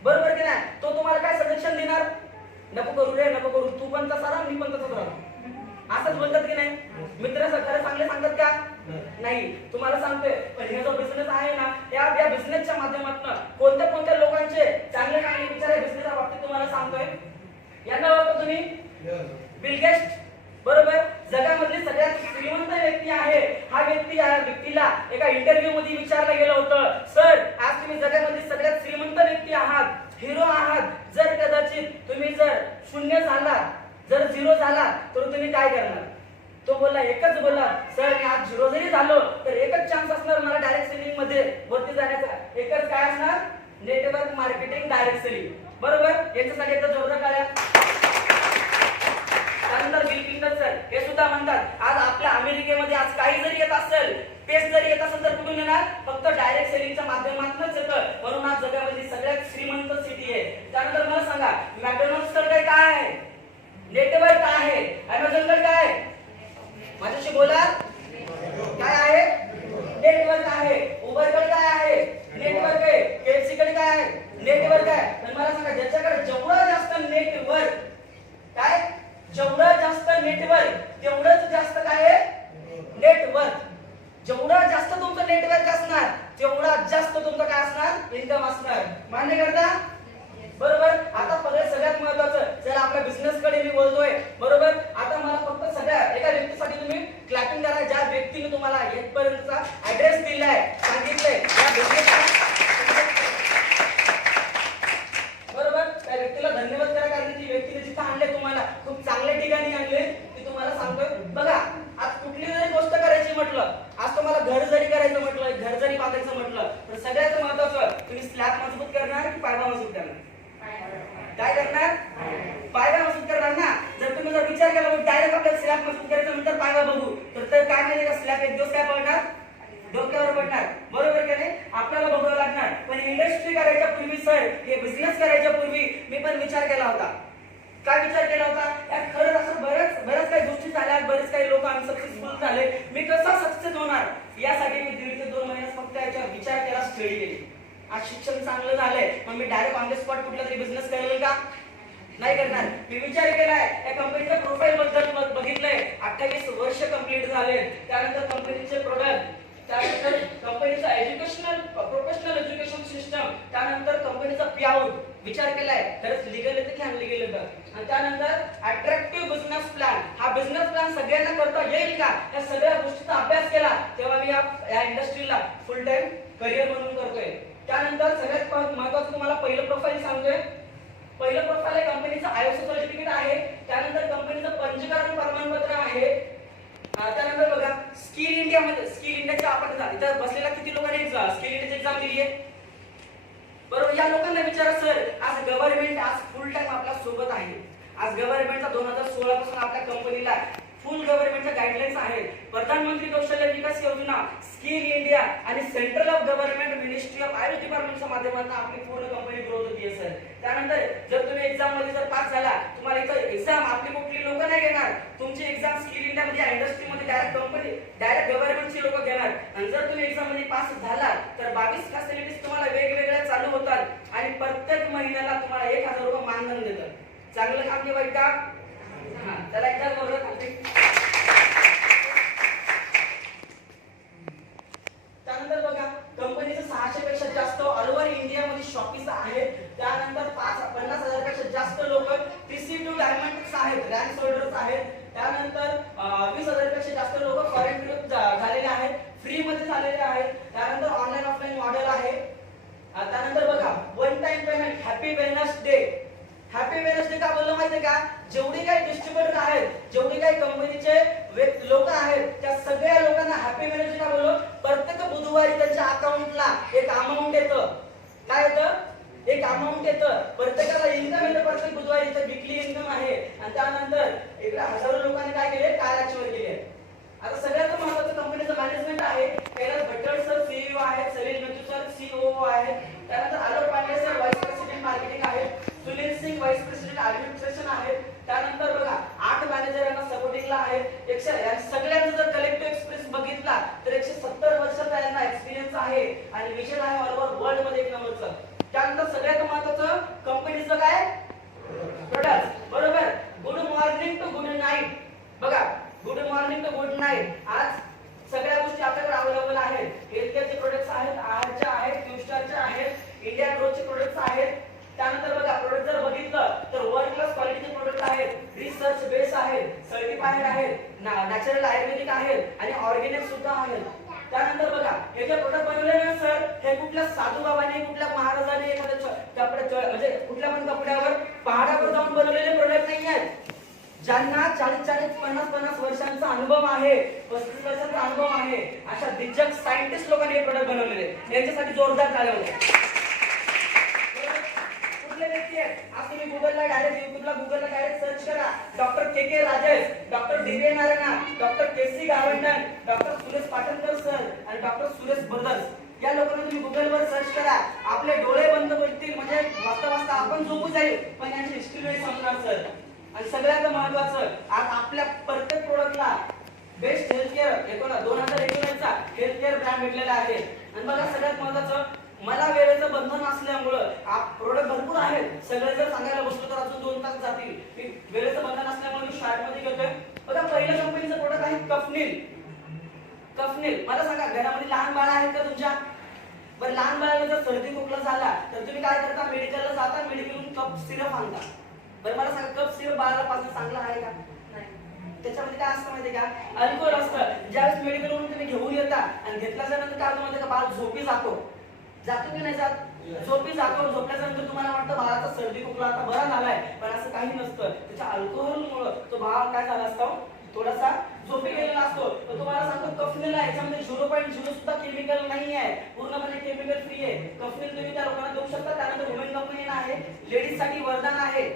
बरोबर की नाही. तो तुम्हाला काय सजेशन देणार, नको करू रे, नको करू, तू पण तसा राहा, मी पण तसंच राहू, असंच बोलतात की नाही. मित्र खरं चांगले सांगतात का, नाही. तुम्हाला सांगतोय, पण हे जो बिझनेस आहे ना, या बिझनेसच्या माध्यमातून कोणत्या लोकांचे चांगले विचार आहे बिझनेसच्या बाबतीत तुम्हाला सांगतोय. यांना ओळखता तुम्ही, बिल गेट्स, बरोबर, जगामधली सगळ्यात श्रीमंत व्यक्ती आहे. हा व्यक्ती या व्यक्तीला एका इंटरव्ह्यू मध्ये विचारलं गेलं होतं, सर आज तुम्ही जगामधली सगळ्यात श्रीमंत व्यक्ती आहात, हिरो आहात, जर कदाचित तुम्ही जर शून्य झाला, जर 0 झाला तर तुम्ही काय करणार. तो बोलला, एकच बोलला, सर मी आज 0 जरी झालो तर एकच चान्स असणार मला डायरेक्ट सेलिंग मध्ये वरती जाण्याचा, एकच काय असणार, नेटवर्क मार्केटिंग डायरेक्ट सेलिंग, बरोबर. याच्यासाठी एकदा जोरदार टाळ्या. त्यानंतर बिल क्लिंटन सर हे सुद्धा म्हणतात, आज आपल्या अमेरिकेमध्ये आज काही जरी येत असेल, पेस्ट जरी येत असेल तर कुठून येणार, फक्त डायरेक्ट सेलिंगच्या माध्यमातूनच येतं, म्हणून आज जगामधली सगळ्यात श्रीमंत सिटी आहे. त्यानंतर मला सांगा, मॅकडॉनल्ड्स कडे काय आहे, नेटवर्क आहे. अमेझॉन कडे काय आहे, माझ्याशी बोला, काय आहे, नेटवर्क आहे. उबर कडे काय आहे, नेटवर्क आहे. केएफसी कडे काय आहे, नेटवर्क आहे. पण मला सांगा, ज्याच्याकडे जेवढं जास्त नेटवर्क, काय जेवढं जास्त नेटवर्क तेवढंच जास्त काय आहे, नेटवर्क. जेवढं जास्त तुमचं नेटवर्क असणार तेवढा जास्त तुमचं काय असणार, इन्कम असणार. मान्य करता, बरोबर. आता सगळ्यात महत्वाचं, चला आपल्या बिझनेस कडे मी बोलतोय, बरोबर. आता मला फक्त सगळ्या एका व्यक्तीसाठी तुम्ही क्लॅपिंग करा, ज्या व्यक्तीने तुम्हाला येथपर्यंतचा ऍड्रेस दिलाय, सांगितलंय, सगळ्यात महत्वाचं, तुम्ही स्लॅब मजबूत करणार की पायबा मजबूत करणार? काय करणार? पायबा मजबूत करणार ना. जर तुम्ही जर विचार केला डायरेक्ट आपल्याला स्लॅब मजबूत करायचं नंतर पायबा बघू, तर काय माहिती का, स्लॅब एक दिवस काय पडणार, डोक्यावर पडणार. बरोबर की नाही? आपल्याला बघावं लागणार. पण इंडस्ट्री करायच्या पूर्वी सर, हे बिझनेस करायच्या पूर्वी मी पण विचार केला होता. काय विचार केला होता? यार खरंच असं बऱ्याच काही गोष्टी झाल्या, बरेच काही लोक आम्ही सक्सेसफुल झाले, मी कसा सक्सेस होणार, यासाठी मी 1.5 ते 2 महिन्यात फक्त याच्यावर विचार केला, स्टडी केली. आज शिक्षण चांगलं झालंय, मग मी डायरेक्ट ऑन द स्पॉट कुठला तरी बिझनेस करेल का? नाही करणार. मी विचार केलाय, या कंपनीच्या प्रोफाईल बद्दल बघितलंय, 28 वर्ष कंप्लीट झाले. त्यानंतर कंपनीचे प्रोडक्ट, त्यानंतर कंपनीचा एज्युकेशनल प्रोफेशनल एज्युकेशन सिस्टम, त्यानंतर कंपनीचा पेआउट विचार केलाय, खरंच लीगल येते की अनलीगल येतं. आणि त्यानंतर अट्रॅक्टिव्ह बिझनेस प्लॅन, हा बिझनेस प्लॅन सगळ्यांना करता येईल का, या सगळ्या गोष्टीचा अभ्यास केला, तेव्हा मी या इंडस्ट्रीला फुल टाइम करिअर म्हणून करतोय. त्यानंतर सगळ्यात महत्त्वाचं तुम्हाला पहिलं प्रोफाईल सांगतोय. पहिलं प्रोफाईल आहे कंपनीचं आयएसओ सर्टिफिकेट आहे, त्यानंतर कंपनीचं पंजीकरण प्रमाणपत्र आहे. त्यानंतर बघा स्किल इंडिया मध्ये, स्किल इंडियाच्या आपण इथं बसलेला किती लोकांनी स्किल इंडियाची एक्झाम दिली आहे? बरोबर. या लोकांना विचारा सर, आज गव्हर्नमेंट आज फुल टाइम आपल्या सोबत आहे. आज गव्हर्नमेंटचा 2016 पासून आपल्या कंपनीला फुल गव्हर्नमेंटच्या गाईडलाईन्स आहेत. प्रधानमंत्री कौशल्य विकास योजना, स्किल इंडिया आणि central of government ministry of AYUSH डिपार्टमेंटच्या माध्यमातून आपली पूर्ण कंपनी ग्रोथ होती आहे सर. त्यानंतर जर तुम्ही एक्झाम मध्ये जर पास झाला, तुम्हाला इथं एक्झाम आपली कुठली लोक नाही घेणार, तुमची एक्झाम स्किल इंडिया मध्ये इंडस्ट्री मध्ये डायरेक्ट गव्हर्नमेंटची लोक घेणार. आणि जर तुम्ही एक्झाम मध्ये पास झाला तर 22 फॅसिलिटीज तुम्हाला वेगवेगळ्या चालू होतात आणि प्रत्येक महिन्याला तुम्हाला 1000 रुपये मानधन देतात. चांगलं काम केलं का? त्याला एकदा बरोबर सांगते. त्यानंतर बघा कंपनीचं 600 पेक्षा जास्त ऑल ओव्हर इंडिया मध्ये शॉपीस आहेत. त्यानंतर 50,000 पेक्षा जास्त लोक TC2 डायमंड्स आहेत, रँक होल्डर्स आहेत. त्यानंतर 20,000 पेक्षा जास्त लोक फॉरेन ट्रिप झालेले आहेत, फ्री मध्ये झालेले आहेत. त्यानंतर ऑनलाईन ऑफलाईन मॉडेल आहे. त्यानंतर बघा one time payment, happy Wednesday. Happy Wednesday का बोललो माहितीये का? जेवढे काही डिस्ट्रीब्युटर आहेत, जेवढे काही कंपनीचे लोक आहेत, त्या सगळ्या लोकांना हॅपी वेडनेसडे का बोललो? प्रत्येक बुधवारी त्यांच्या अकाउंटला एक अमाऊंट येतं. काय येतं? एक अमाऊंट येतं. प्रत्येकाला इन्कम येतं प्रत्येक बुधवारी, इथं वीकली इन्कम आहे. आणि त्यानंतर इकडे हजारो लोकांनी काय केले? कार अचीव्ह केले. आता सगळ्यात महत्त्वाचं कंपनीचं मॅनेजमेंट आहे. कैलास भट्टर सर सीईओ आहेत, सलील मेहतू सर सीओओ आहेत. त्यानंतर Alok Pandey sir vice president marketing आहेत, Sunil Singh vice president administration आहेत. त्यानंतर बघा 8 मॅनेजर यांना सपोर्टिंगला आहेत. सगळ्यांचा जर कलेक्टिव्ह एक्सपिरियन्स बघितला तर 170 वर्षाचा यांना एक्सपिरियन्स आहे आणि विजन आहे ऑल ओव्हर वर्ल्ड मध्ये 1 नंबरचं. त्यानंतर सगळ्यात महत्त्वाचं कंपनीचं काय? प्रोडक्ट. बरोबर. Good morning to good night. बघा good morning to good night. आज सगळ्या गोष्टी आपल्याकडे अवेलेबल आहेत. हेल्थकेअरचे प्रोडक्ट्स आहेत, आहारचे आहेत, फ्युस्टारचे आहेत, इंडिया ग्रोथचे प्रोडक्ट्स आहेत. त्यानंतर बघा प्रोडक्ट जर बघितलं तर वर्ल्ड क्लास क्वालिटीचे प्रोडक्ट आहेत, रिसर्च बेस आहेत, सर्टिफाईड आहेत, नॅचरल आयुर्वेदिक आहेत आणि ऑर्गॅनिक सुद्धा आहेत. त्यानंतर बघा हे जे प्रोडक्ट बनवले ना सर, हे कुठल्या साधू बाबांनी, कुठल्या महाराजांनी एखाद्या म्हणजे कुठल्या पण कपड्यावर पहाडावर जाऊन बनवलेले प्रोडक्ट नाही आहेत. ज्यांना 40-50 वर्षांचा अनुभव आहे, 35 वर्षांचा अनुभव आहे, अशा दिग्गज सायंटिस्ट लोकांनी हे प्रोडक्ट बनवलेले. यांच्यासाठी जोरदार टाळ्या होत्या. कुठले व्यक्ती आहेत? आज तुम्ही गुगलला डायरेक्ट गुगलला डायरेक्ट सर्च करा. Doctor K Rajesh, doctor D Narayana, doctor K C Gavandan, doctor Suresh Patankar sir आणि डॉक्टर सुरेश ब्रदर्स. या लोकांना तुम्ही गुगलवर सर्च करा. आपले डोळे बंद पडतील, म्हणजे वाचता आपण झोपू जाईल, पण यांची हिस्ट्री नाही समजणार सर. आणि सगळ्यात महत्त्वाचं, आज आपल्या प्रत्येक प्रोडक्टला बेस्ट हेल्थकेअर 2019 चा हेल्थकेअर ब्रँड भेटलेला आहे. आणि बघा सगळ्यात महत्त्वाचं, मला वेळेचं बंधन असल्यामुळं प्रोडक्ट भरपूर आहेत. सगळे जर सांगायला बसलो तर अजून 2 तास जातील. मी वेळेचं बंधन असल्यामुळे मी शॉर्ट मध्ये घेतोय. बघा पहिल्या कंपनीचं प्रोडक्ट आहे कफनील. मला सांगा घरामध्ये लहान बाळ आहेत का तुमच्या? बरं लहान बाळाला जर सर्दी खोकला झाला तर तुम्ही काय करता? मेडिकलला जाता, मेडिकलहून कफ सिरप आणता. बरं मला सांगा कफ सिरप बाळाला पाजणं चांगलं आहे का? त्याच्यामध्ये काय असतं माहितीये का? अल्कोहोल असतं. ज्यावेळेस मेडिकलवरून तुम्ही घेऊन येता आणि घेतल्याच्या नंतर काय होतं माहितीये का? बाळ झोपी जातो की नाही जात? झोपी जातो. झोपल्यानंतर तुम्हाला वाटतं बाळाचा सर्दी खोकला आता बरा झालाय, पण असं काही नसतं. त्याच्या अल्कोहोलमुळे तो बाळ काय झाला असतो? थोडासा झोपी गेलेला असतो तर तुम्हाला सांगतो कफनील आहे, याच्यामध्ये 0.0 सुद्धा केमिकल नाही आहे, पूर्णपणे केमिकल फ्री आहे. कफनील तुम्ही त्या लोकांना देऊ शकता. त्यानंतर वुमेन कंपनी आहे, लेडीज साठी वरदान आहे.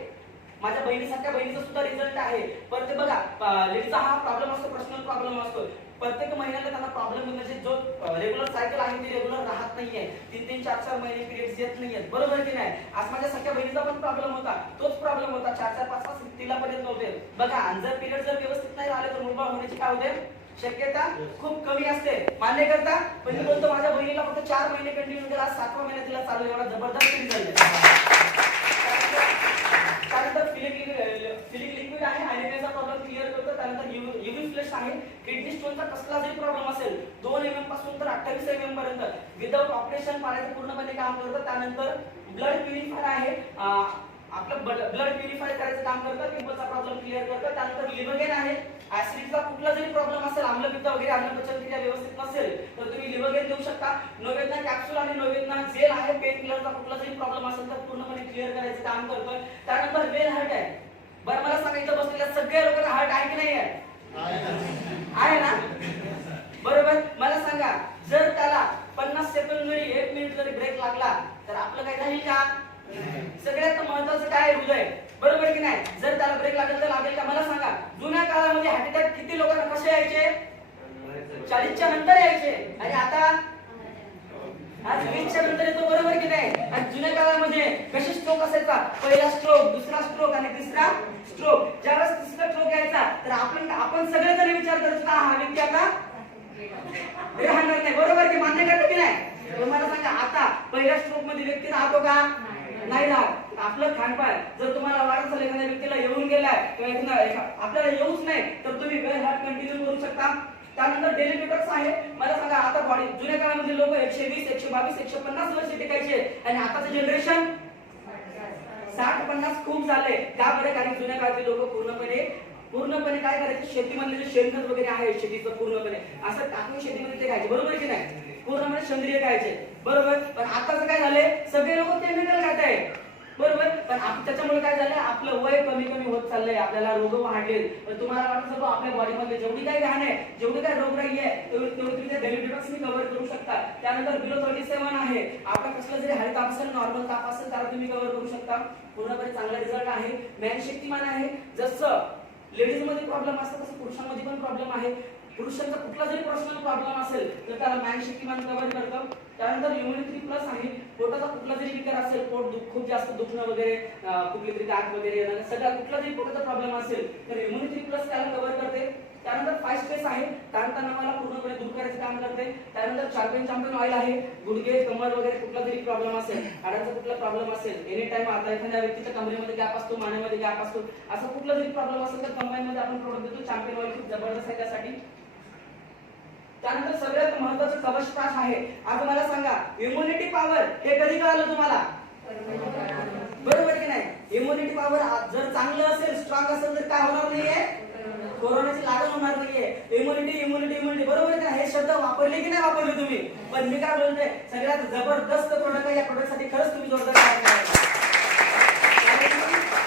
माझ्या बहिणीसारख्या बहिणीचा सुद्धा रिझल्ट आहे. पण ते बघा लेडीजचा हा प्रॉब्लेम असतो, पर्सनल प्रॉब्लेम असतो. प्रत्येक महिन्याला त्यांना प्रॉब्लेम म्हणजे जो रेग्युलर सायकल आहे ती रेग्युलर राहत नाहीये, 3-3, 4-4 महिने पिरियड्स येत नाहीयेत, बरोबर की नाही? आज माझ्या सख्या बहिणीचा पण प्रॉब्लेम होता, तोच प्रॉब्लेम होता. 4-4, 5-5 तिला पर्यंत नव्हते. बघा, आणि जर पिरियड जर व्यवस्थित नाही राहिले तर मुलबाळ होण्याची काय होते, शक्यता खूप कमी असते. मान्य करता? पण मी बोलतो माझ्या बहिणीला फक्त 4 महिने कंटिन्यू केला, 7व्या महिन्यात तिला चालू एवढा जबरदस्त रिझल्ट. त्यानंतर फिलिंग लिक्विड आहे, अॅनिमियाचा प्रॉब्लेम क्लिअर करतो. त्यानंतर युवी फ्लश आहे, किडनी स्टोनचा कसला जरी प्रॉब्लेम असेल 2 mm पासून तर 28 mm पर्यंत विदाउट ऑपरेशन पाण्याचं पूर्णपणे काम करतं. त्यानंतर ब्लड प्युरिफायर आहे, आपलं ब्लड प्युरिफाय करायचं काम करतं, पिंपलचा प्रॉब्लेम क्लिअर करतं. त्यानंतर लिव्हगेन आहे, ऍसिडिटीचा कुठला जरी प्रॉब्लेम असेल, आम्लपित्त वगैरे अन्न क्रिया व्यवस्थित नसेल तर तुम्ही लिव्हगेन देऊ शकता. नोवेदना कॅप्सूल आणि नोवेदना जेल आहे, पेन किलरचा कुठला जरी प्रॉब्लेम असेल तर पूर्णपणे क्लिअर करायचं काम करतं. त्यानंतर वेल हार्ट आहे. बरं, मला सांगायचं बसलेल्या सगळ्या लोकांना हार्ट आहे की नाही आहे ना? बरोबर. मला सांगा, जर त्याला 50 सेकंद जरी 1 मिनिट जरी ब्रेक लागला तर आपलं काय झालं का? सगळ्यात महत्त्वाचं काय, हृदय, बरोबर की नाही? जर त्याला ब्रेक लागेल तर लागेल का? मला सांगा, जुन्या काळामध्ये हार्ट अटॅक किती लोकांना कसे यायचे? 40च्या नंतर यायचे, आणि आता आज 20च्या नंतर येतो, बरोबर की नाही? आणि जुन्या काळामध्ये कसे स्ट्रोक असायचा, पहिला स्ट्रोक, दुसरा स्ट्रोक आणि तिसरा स्ट्रोक. ज्यावेळेस तिसरा स्ट्रोक यायचा तर आपण सगळेजण विचार करत होता हा व्यक्ती आता राहणार नाही, बरोबर की? मान्य करतो की नाही? तुम्हाला सांगा, आता पहिल्या स्ट्रोक मध्ये व्यक्ती राहतो का? नाही राहत. आपलं खानपान जर तुम्हाला वाढत असेल, एखाद्या व्यक्तीला येऊन गेलाय किंवा आपल्याला येऊच नाही तर तुम्ही वेल हार्ट कंटिन्यू करू शकता. त्यानंतर डेली डिटॉक्स आहे. मला सांगा, आता बॉडी, जुन्या काळामध्ये लोक 120, 122, 150 वर्ष टिकायचे आणि आताचं जनरेशन 60-50 खूप झाले. का बरं? कारण जुन्या काळातले लोक पूर्णपणे काय करायचे, शेतीमधले जे शेणखत वगैरे आहे शेतीचं पूर्णपणे असं टाकून शेतीमध्ये ते खायचे, बरोबर की नाही? पूर्णपणे सेंद्रिय खायचे, बरोबर. पण आताच काय झाले, सगळे लोक केमिकल खात आहेत, बरोबर. पण त्याच्यामुळे काय झालंय, आपलं वय कमी होत चाललंय, आपल्याला रोग वाढले. पण तुम्हाला वाटत असेल आपल्या बॉडीमध्ये जेवढी काही घाण आहे, जेवढी काही रोगराई आहे तेवढी तुम्ही त्या डेली डिटॉक्सनी कव्हर करू शकता. त्यानंतर बिलो 37 आहे, आपला कसला जरी हाय ताप असेल, नॉर्मल ताप असेल त्याला तुम्ही कव्हर करू शकता. पूर्णपणे चांगला रिझल्ट आहे. मॅन शक्तिमान आहे. जसं लेडीज मध्ये प्रॉब्लेम असतात तसं पुरुषांमध्ये पण प्रॉब्लेम आहे. पुरुषांचा कुठला जरी पर्सनल प्रॉब्लेम असेल तर त्याला मॅन शक्तिमान कव्हर करतं. त्यानंतर इम्युनिटी प्लस आहे, पोटाचा कुठला जरी विकार असेल, पोट खूप जास्त दुखणं वगैरे, कुठली तरी गाठ वगैरे येणं, सगळा कुठला जरी पोटाचा प्रॉब्लेम असेल तर इम्युनिटी प्लस त्याला कव्हर करते. त्यानंतर 5 स्पेस आहे, ताणतणावाला पूर्णपणे दूर करायचं काम करते. त्यानंतर चॅम्पियन ऑइल आहे, गुडघे, कमर वगैरे कुठला जरी प्रॉब्लेम असेल, हाडांचा कुठला प्रॉब्लेम असेल, एनी टाइम आता एखाद्या व्यक्तीच्या कमरेमध्ये गॅप असतो, मानेमध्ये गॅप असतो, असं कुठला जरी प्रॉब्लेम असेल तर कंबाईन मध्ये आपण प्रोडक्ट देतो. चॅम्पियन ऑइल खूप जबरदस्त आहे त्यासाठी. त्यानंतर सगळ्यात महत्त्वाचं कवच प्राश आहे. आता मला सांगा, इम्युनिटी पॉवर हे कधी कळालं तुम्हाला? बरोबर की नाही? इम्युनिटी पॉवर जर चांगलं असेल, स्ट्रॉंग असेल तर काय होणार नाहीये, कोरोनाची लागण होणार नाहीये. इम्युनिटी, बरोबर की नाही? हे शब्द वापरले की नाही वापरले तुम्ही? पण मी काय बोलतोय, सगळ्यात जबरदस्त प्रोडक्ट आहे. या प्रोडक्ट साठी खरंच तुम्ही जोरदार टाळ्या वाजवा.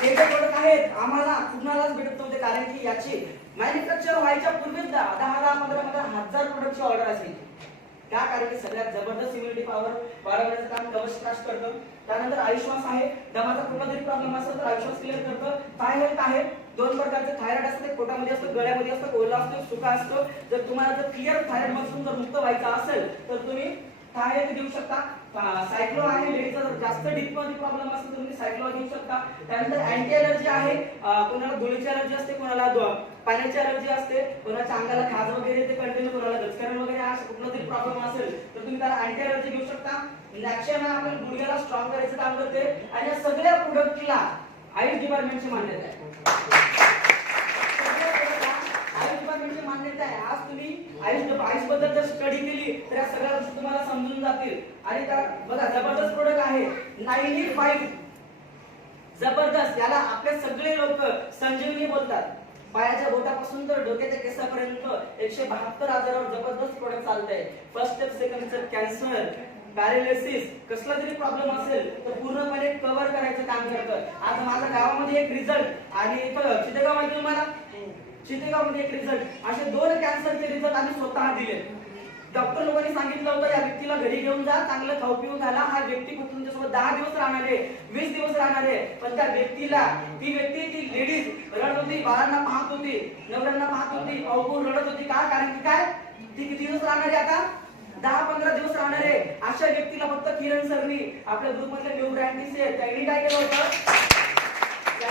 हे जे प्रोडक्ट आहेत आम्हाला कुणालाच भेटत नव्हते, कारण की याची मॅन्युफॅक्चर व्हायच्या पूर्वीच 10-15 प्रोडक्टची ऑर्डर असेल. त्या कारण की सगळ्यात जबरदस्त इम्युनिटी पॉवर वाढवण्याचं काम कवच प्राश करतं. त्यानंतर आयुश्वास आहे, दमाचा कुठला जरी प्रॉब्लेम असेल तर आयुश्वास क्लिअर करतं. थाय हेल्थ आहे, 2 प्रकारचे थायरॉइड असते, पोटामध्ये असतो, गळ्यामध्ये असतो, ओला असतो, सुका असतो. जर तुम्हाला जर क्लिअर थायरॉइड मधून जर मुक्त व्हायचा असेल तर तुम्ही थाय हेल्थ देऊ शकता. सायक्लो आहे, लेडीजचा जर जास्त डीप मध्ये प्रॉब्लेम असेल तर तुम्ही सायक्लो घेऊ शकता. त्यानंतर अँटी अलर्जी आहे, कोणाला धुळीची अलर्जी असते, कोणाला पाण्याची अलर्जी असते, कोणाच्या अंगाला खाज वगैरे ते कंटिन्यू, कोणाला गचकरण वगैरे असं कुठला तरी प्रॉब्लेम असेल तर तुम्ही त्याला अँटी अलर्जी घेऊ शकता. नॅक्शन आपल्या गुडघ्याला स्ट्रॉंग करायचं काम करते. आणि या सगळ्या प्रोडक्टला आयुष डिपार्टमेंटची मान्यता आहे. आयुष डिपार्टमेंटची मान्यता आहे. आज तुम्ही आयुष बद्दल जर स्टडी केली तर या सगळ्या गोष्टी तुम्हाला समजून जातील. आणि त्या बघा, जबरदस्त प्रोडक्ट आहे 95 जबरदस्त. याला आपले सगळे लोक संजीवनी बोलतात. पायाच्या बोटापासून तर डोक्याच्या केसापर्यंत 172 आजारावर जबरदस्त प्रोडक्ट चालतंय. First step, second step, cancer, paralysis, कसला जरी प्रॉब्लेम असेल तर पूर्णपणे कव्हर करायचं काम करतं. आज माझ्या गावामध्ये एक रिझल्ट, आणि इथं चितेगाव माहिती तुम्हाला? चितेगावमध्ये एक रिझल्ट, असे 2 कॅन्सरचे रिझल्ट आम्ही स्वतः दिले. डॉक्टर लोकांनी सांगितलं होतं या व्यक्तीला घरी घेऊन जा, चांगलं खाऊ पिऊ घाला, हा व्यक्ती फक्त तुमच्यासोबत 10 दिवस राहणार आहे, 20 दिवस राहणार आहे. पण त्या व्यक्तीला ती लेडीज रडत होती, बाळांना पाहत होती, नवऱ्यांना पाहत होती, अवघड रडत होती. का? कारण की काय, ती किती दिवस राहणार आहे आता? 10-15 दिवस राहणार आहे. अशा व्यक्तीला फक्त किरण सरनी आपल्या ग्रुपमधले न्यू ब्रँडिस आहेत, त्यांनी काय केलं होतं, त्या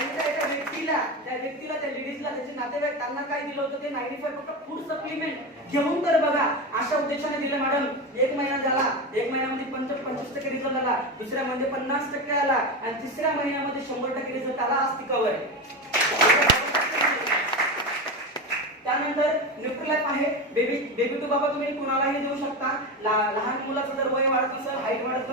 व्यक्तीला त्या लेडीजला त्याचे नातेवाईक त्यांना काय दिलं होतं, ते 95 फक्त फूड सप्लिमेंट घेऊन तर बघा, अशा उद्देशाने दिलं मॅडम. 1 महिना झाला, 1 महिन्यामध्ये 25% रिझल्ट आला, दुसऱ्या मध्ये 50% आला आणि तिसऱ्या महिन्यामध्ये 100% रिझल्ट आला. आज ती कव्हर आहे. त्यानंतर न्यूट्रीलाइफ आहे, बेबी टू बाबा तुम्ही कुणालाही देऊ शकता. लहान मुलाचं जर वय वाढत नसेल, हाईट वाढत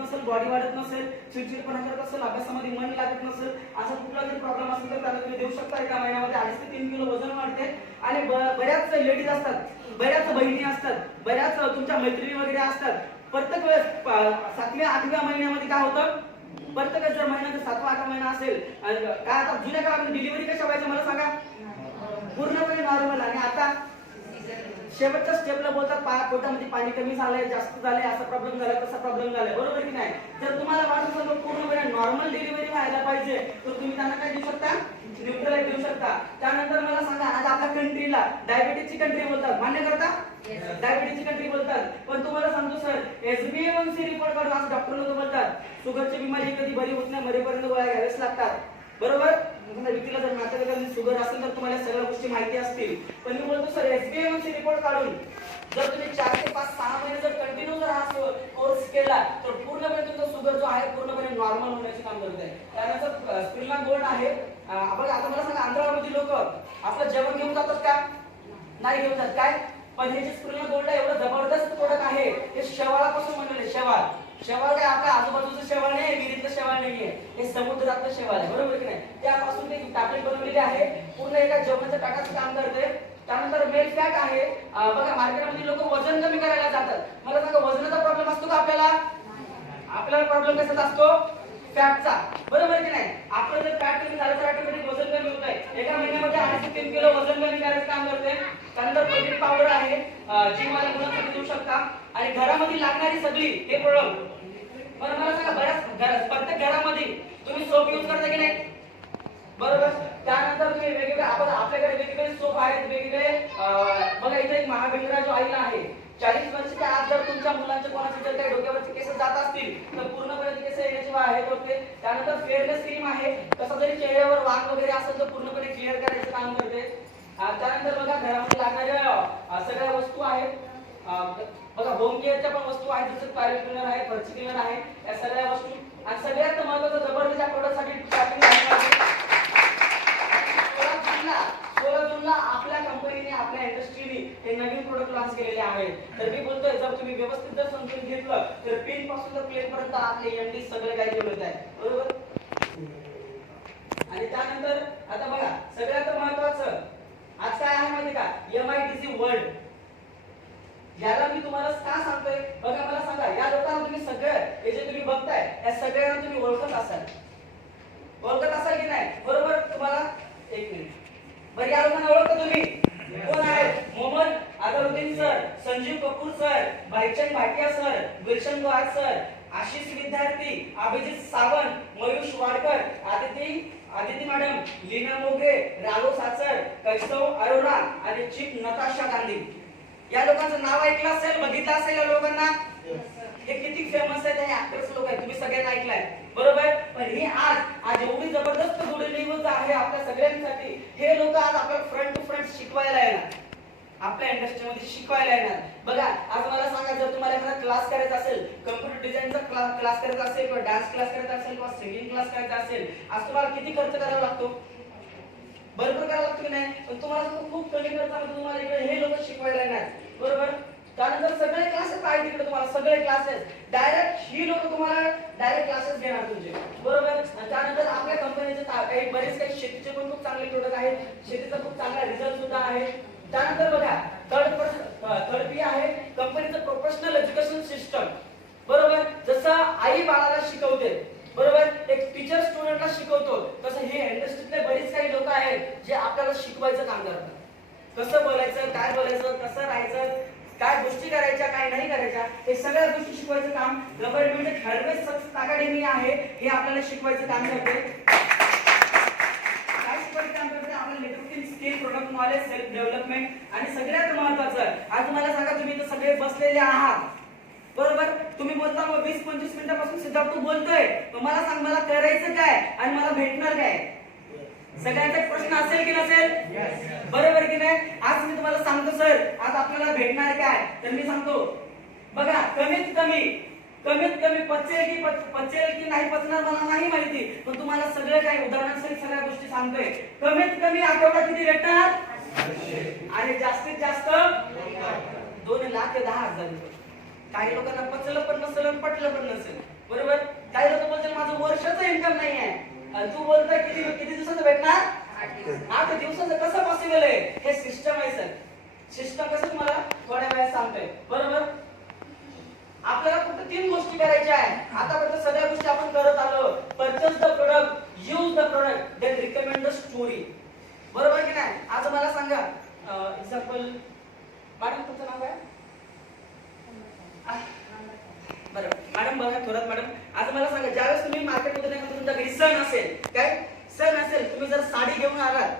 नसेल, बॉडी वाढत नसेल, चिडचिडपणा करत असेल, अभ्यासामध्ये मन लागत नसेल, असा कुठला जरी प्रॉब्लेम असेल तर त्याला तुम्ही देऊ शकता. एका महिन्यामध्ये 2.5 ते 3 किलो वजन वाढते. आणि बऱ्याच लेडीज असतात, बऱ्याच बहिणी असतात, बऱ्याच तुमच्या मैत्रिणी वगैरे असतात. प्रत्येक वेळेस 7व्या-8व्या महिन्यामध्ये काय होतं, प्रत्येक जर महिन्याचा 7वा-8वा महिना असेल, काय आता जुन्या काळामध्ये डिलिव्हरी कशा व्हायच्या मला सांगा, पूर्णपणे नॉर्मल. आणि आता शेवटच्या स्टेपला बोलतात पोटामध्ये पाणी कमी झालंय, जास्त झालंय, असा प्रॉब्लेम झाला, तसा प्रॉब्लेम झालाय, बरोबर की नाही. जर तुम्हाला वाटत असेल पूर्णपणे नॉर्मल डिलिव्हरी व्हायला पाहिजे तर तुम्ही त्यांना काय देऊ शकता, न्यूट्रलाइट देऊ शकता. त्यानंतर मला सांगा, आज आपल्या कंट्रीला डायबिटीजची कंट्री बोलतात, मान्य करता? डायबिटीजची कंट्री बोलतात. पण तुम्हाला सांगतो सर, HbA1c रिपोर्ट काढून आज डॉक्टर लोक बोलतात शुगरची बिमारी कधी बरी होत नाही, मरेपर्यंत गोळ्या घ्याव्याच लागतात, बरोबर. व्यक्तीला जर नातेवाईकांनी शुगर असेल तर तुम्हाला सगळ्या गोष्टी माहिती असतील. पण मी बोलतो सर, HbA1c रिपोर्ट काढून जर तुम्ही 4 ते 5-6 महिने जर कंटिन्यू जर हा कोर्स केला तर पूर्णपणे तुमचा शुगर जो आहे पूर्णपणे नॉर्मल होण्याचे काम करत आहे. त्यानंतर स्पिरुलिना गोल्ड आहे. बघा आता मला सांगा, आंध्रामध्ये लोक आपलं जेवण घेऊन जातात का? नाही घेऊन जात. काय? पण हे जे स्पिरुलिना गोल्ड आहे एवढं जबरदस्त प्रोडक्ट आहे, हे शेवाळापासून बनवले. शेवाळ काय आपल्या आजूबाजूचं शेवाळ नाही, विहिरीतलं शेवाळ नाहीये, हे समुद्रातलं शेवाळ आहे, बरोबर की नाही. त्यापासून ते टॅबलेट बनवलेली आहे, पूर्ण एका जेवणाच्या ताटाचं काम करते. त्यानंतर मेल फॅट आहे. बघा मार्केटमध्ये लोक वजन कमी करायला जातात. मला सांगा, वजनाचा प्रॉब्लेम असतो का आपल्याला? आपल्याला प्रॉब्लेम कशाचा असतो? फॅटचा, बरोबर की नाही. आपलं जर फॅट कमी झालं तर ऑटोमॅटिक वजन कमी होत आहे. एका महिन्यामध्ये 2.5 ते 3 किलो वजन कमी करायचं काम करते. त्यानंतर प्रोटीन पावडर आहे, जी मला मुलांसाठी देऊ शकता. आणि घरामध्ये लागणारी सगळी हे प्रोडक्ट, बरं मला सांगा, प्रत्येक घरामध्ये तुम्ही सोप यूज करता की नाही, बरोबर. त्यानंतर तुम्ही वेगवेगळे आपल्याकडे वेगवेगळे सोप आहेत, वेगवेगळे. बघा इथे एक महाबिंद्रा जो आईला आहे, 40 वर्षाच्या आत जर तुमच्या मुलांच्या कोणाचे जर काही डोक्यावरचे केस जात असतील तर पूर्णपणे ते केस येण्याची आहेत होते. त्यानंतर फेअरनेस क्रीम आहे, कसं जरी चेहऱ्यावर वाघ वगैरे असेल तर पूर्णपणे क्लिअर करायचं काम करते. त्यानंतर बघा घरामध्ये लागणाऱ्या सगळ्या वस्तू आहेत. बघा होम केअरच्या पण वस्तू आहेत, जसं टॉयलेट क्लीनर आहे, फरशी क्लीनर आहे, या सगळ्या वस्तू. आणि सगळ्यात महत्त्वाचं जबरदस्त या प्रोडक्टसाठी पॅकिंग झाली पाहिजे. 16 जूनला आपल्या कंपनीने, आपल्या इंडस्ट्रीने हे नवीन प्रोडक्ट लॉन्च केलेले आहेत. तर मी बोलतोय, जर तुम्ही व्यवस्थित जर समजून घेतलं तर पिन पासून तर प्लेन पर्यंत आपले एमडी सगळे काही बोलत आहे, बरोबर. आणि त्यानंतर आता बघा सगळ्यात महत्त्वाचं आज काय आहे माहिती का, MITC वर्ल्ड. याला मी तुम्हाला का सांगतोय, बघा मला सांगा, या लोकांना तुम्ही सगळं हे जे तुम्ही बघताय या सगळ्यांना तुम्ही ओळखत असाल की नाही, बरोबर. तुम्हाला एक मिनिट, बरं या लोकांना ओळखता तुम्ही कोण आहेत? Mohammad Azharuddin sir, Sanjeev Kapoor sir, Bhaichand Bhatia sir, Gulshan Guhar sir, Ashish Vidyarthi, Abhijit Sawant, Mayush Wadkar, Aditi madam, Leena Mogre, Raghav साचर, Keshav Arora आणि चीफ नताशा गांधी. या लोकांचं नाव ऐकलं असेल, बघितलं असेल या लोकांना. हे किती फेमस आहेत, हे ऍक्टर्स लोक आहेत, तुम्ही सगळ्यांना ऐकलंय, बरोबर. पण हे आज एवढी जबरदस्त जोडलेली आहे आपल्या सगळ्यांसाठी. हे लोक आज आपल्याला फ्रंट टू फ्रंट शिकवायला येणार, आपल्या इंडस्ट्रीमध्ये शिकवायला येणार. बघा आज मला सांगा, जर तुम्हाला एखादा क्लास करायचा असेल, कम्प्युटर डिझाईनचा क्लास करायचा असेल, किंवा डान्स क्लास करायचा असेल, किंवा सिंगिंग क्लास करायचा असेल, आज तुम्हाला किती खर्च करावा लागतो? भरपूर करावा लागतो की नाही. पण तुम्हाला खूप कमी खर्चामध्ये तुम्हाला इकडे हे लोक शिकवायला येणार, बरोबर. त्यानंतर सगळे क्लासेस आहेत तिकडे, तुम्हाला सगळे क्लासेस डायरेक्ट ही लोक तुम्हाला डायरेक्ट क्लासेस घेणार तुमचे, बरोबर. त्यानंतर आपल्या कंपनीचे काही बरेच शेतीचे पण खूप चांगले प्रोडक्ट आहेत, शेतीचा खूप चांगला रिझल्ट सुद्धा आहे. त्यानंतर बघा थर्ड पी आहे कंपनीचं प्रोफेशनल एज्युकेशन सिस्टम, बरोबर. जसं आई बाळाला शिकवते बरोबर. एक टीचर स्टुडंटला शिकवतो तसं हे इंडस्ट्रीतले बरेच काही लोक आहेत जे आपल्याला शिकवायचं काम करतात. कसं बोलायचं, काय बोलायचं, कसं राहायचं, काय गोष्टी करायच्या, काय नाही करायच्या, हे सगळ्या गोष्टी शिकवायचं काम गव्हर्नमेंट हर्वेस सक्सेस अकॅडमी आहे, हे आपल्याला शिकवायचं काम करते. काय शिकवायचं काम करते? आपल्याला networking skill, product knowledge, self development आणि सगळ्यात महत्त्वाचं आज तुम्हाला सांगा, तुम्ही तर सगळे बसलेले आहात बरोबर. तुम्ही बोलता मग 20-25 मिनिटापासून सिद्धार्थ तू बोलतोय, मग मला सांग मला करायचं काय आणि मला भेटणार काय? सगळ्यांचा प्रश्न असेल की नसेल? बरोबर की नाही? आज मी तुम्हाला सांगतो सर आज आपल्याला भेटणार काय, तर मी सांगतो बघा कमीत कमी पचेल की नाही पचणार मला नाही माहिती, पण तुम्हाला सगळं काही उदाहरणासहित सगळ्या गोष्टी सांगतोय. कमीत कमी आठवडा किती भेटणार आणि जास्तीत जास्त 2 लाख ते 10,000 रुपये. काही लोकांना पचलं पण नसेल आणि पटलं पण नसेल बरोबर. काही लोक बोलतील माझं वर्षाचं इन्कम नाही आहे, तू बोलतोय किती दिवसाचं भेटणार? 8 दिवसाचं. कसं पॉसिबल आहे? हे सिस्टम आहे सर. सिस्टम कसं तुम्हाला थोड्या वेळात सांगतोय बरोबर. आपल्याला फक्त 3 गोष्टी करायच्या आहेत. आतापर्यंत सगळ्या गोष्टी आपण करत आलो. Purchase the product, use the product, then recommend the story. बरोबर की नाही? आज मला सांगा एक्झाम्पल, मॅडम तुमचं नाव काय? बरं मॅडम, बघा थोरात मॅडम, आज मला सांगा ज्यावेळेस तुम्ही मार्केटमध्ये नाही तुमच्या घरी सण असेल, काय सण असेल, तुम्ही जर साडी घेऊन आलात,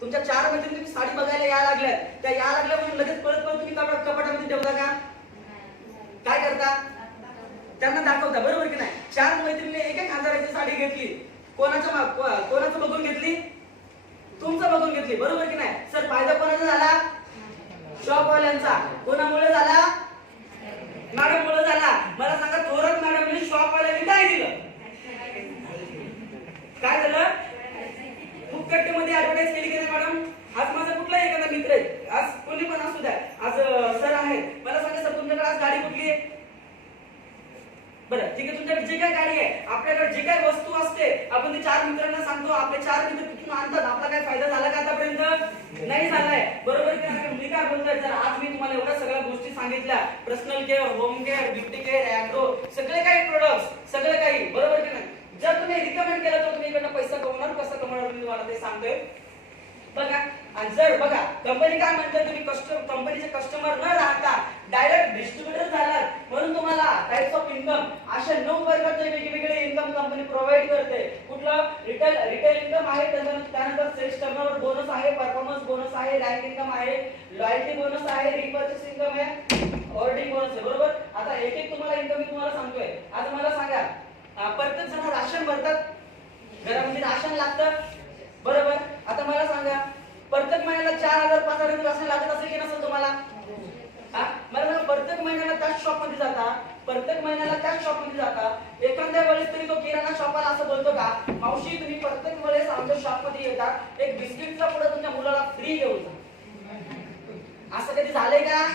तुमच्या 4 मैत्रिणी तुम्ही साडी बघायला यायला लागल्यात, त्या यायला लागल्या म्हणून लगेच पळत तुम्ही कपाटामध्ये ठेवता का? काय करता? त्यांना दाखवता बरोबर की नाही? 4 मैत्रिणी 1,000ची साडी घेतली, कोणाचं बघून घेतली? तुमचं बघून घेतली बरोबर की नाही? सर फायदा कोणाचा झाला? शॉपवाल्यांचा. कोणामुळे झाला? मॅडम मुळे झाला. मला सांगा थोरात मॅडमने शॉपवाल्यांनी काय दिलं? काय झालं? फुकटमध्ये ऍडव्हर्टाइज केली की नाही मॅडम? आज माझा कुठला एखादा मित्र आहे, आज कोणी पण असू द्या, आज सर आहे, मला सांगा सर तुमच्याकडे आज गाडी कुठली आहे? बरं ठीक आहे, तुमच्याकडे जे काय गाडी आहे, आपल्याकडे जे काय वस्तू असते, आपण ते 4 मित्रांना सांगतो, आपले 4 मित्र तिथून आणतात. आपला काय फायदा झाला का आतापर्यंत? नाही झालाय बरोबर की नाही? मी काय बोलतोय, जर आज मी तुम्हाला एवढ्या सगळ्या गोष्टी सांगितल्या, personal care, home care, beauty care, agro, सगळे काही प्रोडक्ट्स, सगळे काही बरोबर की नाही? जर तुम्ही रिकमेंड केलं तर तुम्ही इकडनं पैसा कमवणार. कसं कमवणार मी तुम्हाला ते सांगतोय बघा. आणि जर बघा कंपनी काय म्हणते, तुम्ही कंपनीचे कस्टमर न राहता डायरेक्ट डिस्ट्रीब्युटर झालात, म्हणून तुम्हाला टाइप्स ऑफ इन्कम अशा 9 प्रकारचे वेगवेगळे इन्कम कंपनी प्रोव्हाइड करते. कुठलं? रिटेल इन्कम आहे, त्यानंतर सेल्स टर्नओव्हर बोनस आहे, परफॉर्मन्स बोनस आहे, रँक इन्कम आहे, लॉयल्टी बोनस आहे, रिपर्चेस इन्कम आहे, ऑर्डिंग बोनस आहे बरोबर. आता एक एक तुम्हाला इन्कम मी तुम्हाला सांगतोय. आज मला सांगा प्रत्येक जण राशन भरतात, घरामध्ये राशन लागतं बरोबर. आता मला सांगा प्रत्येक महिन्याला 4,000-5,000 राशन लागत असेल की नसेल तुम्हाला? मला सांगा प्रत्येक महिन्याला त्याच शॉपमध्ये जाता, एखाद्या वेळेस तरी तो किराणा शॉपवाला असं बोलतो का, मावशी तुम्ही प्रत्येक वेळेस आमच्या शॉपमध्ये येता, एक बिस्किटचा पुडा तुमच्या मुलाला फ्री घेऊन जा? असं कधी झालंय का?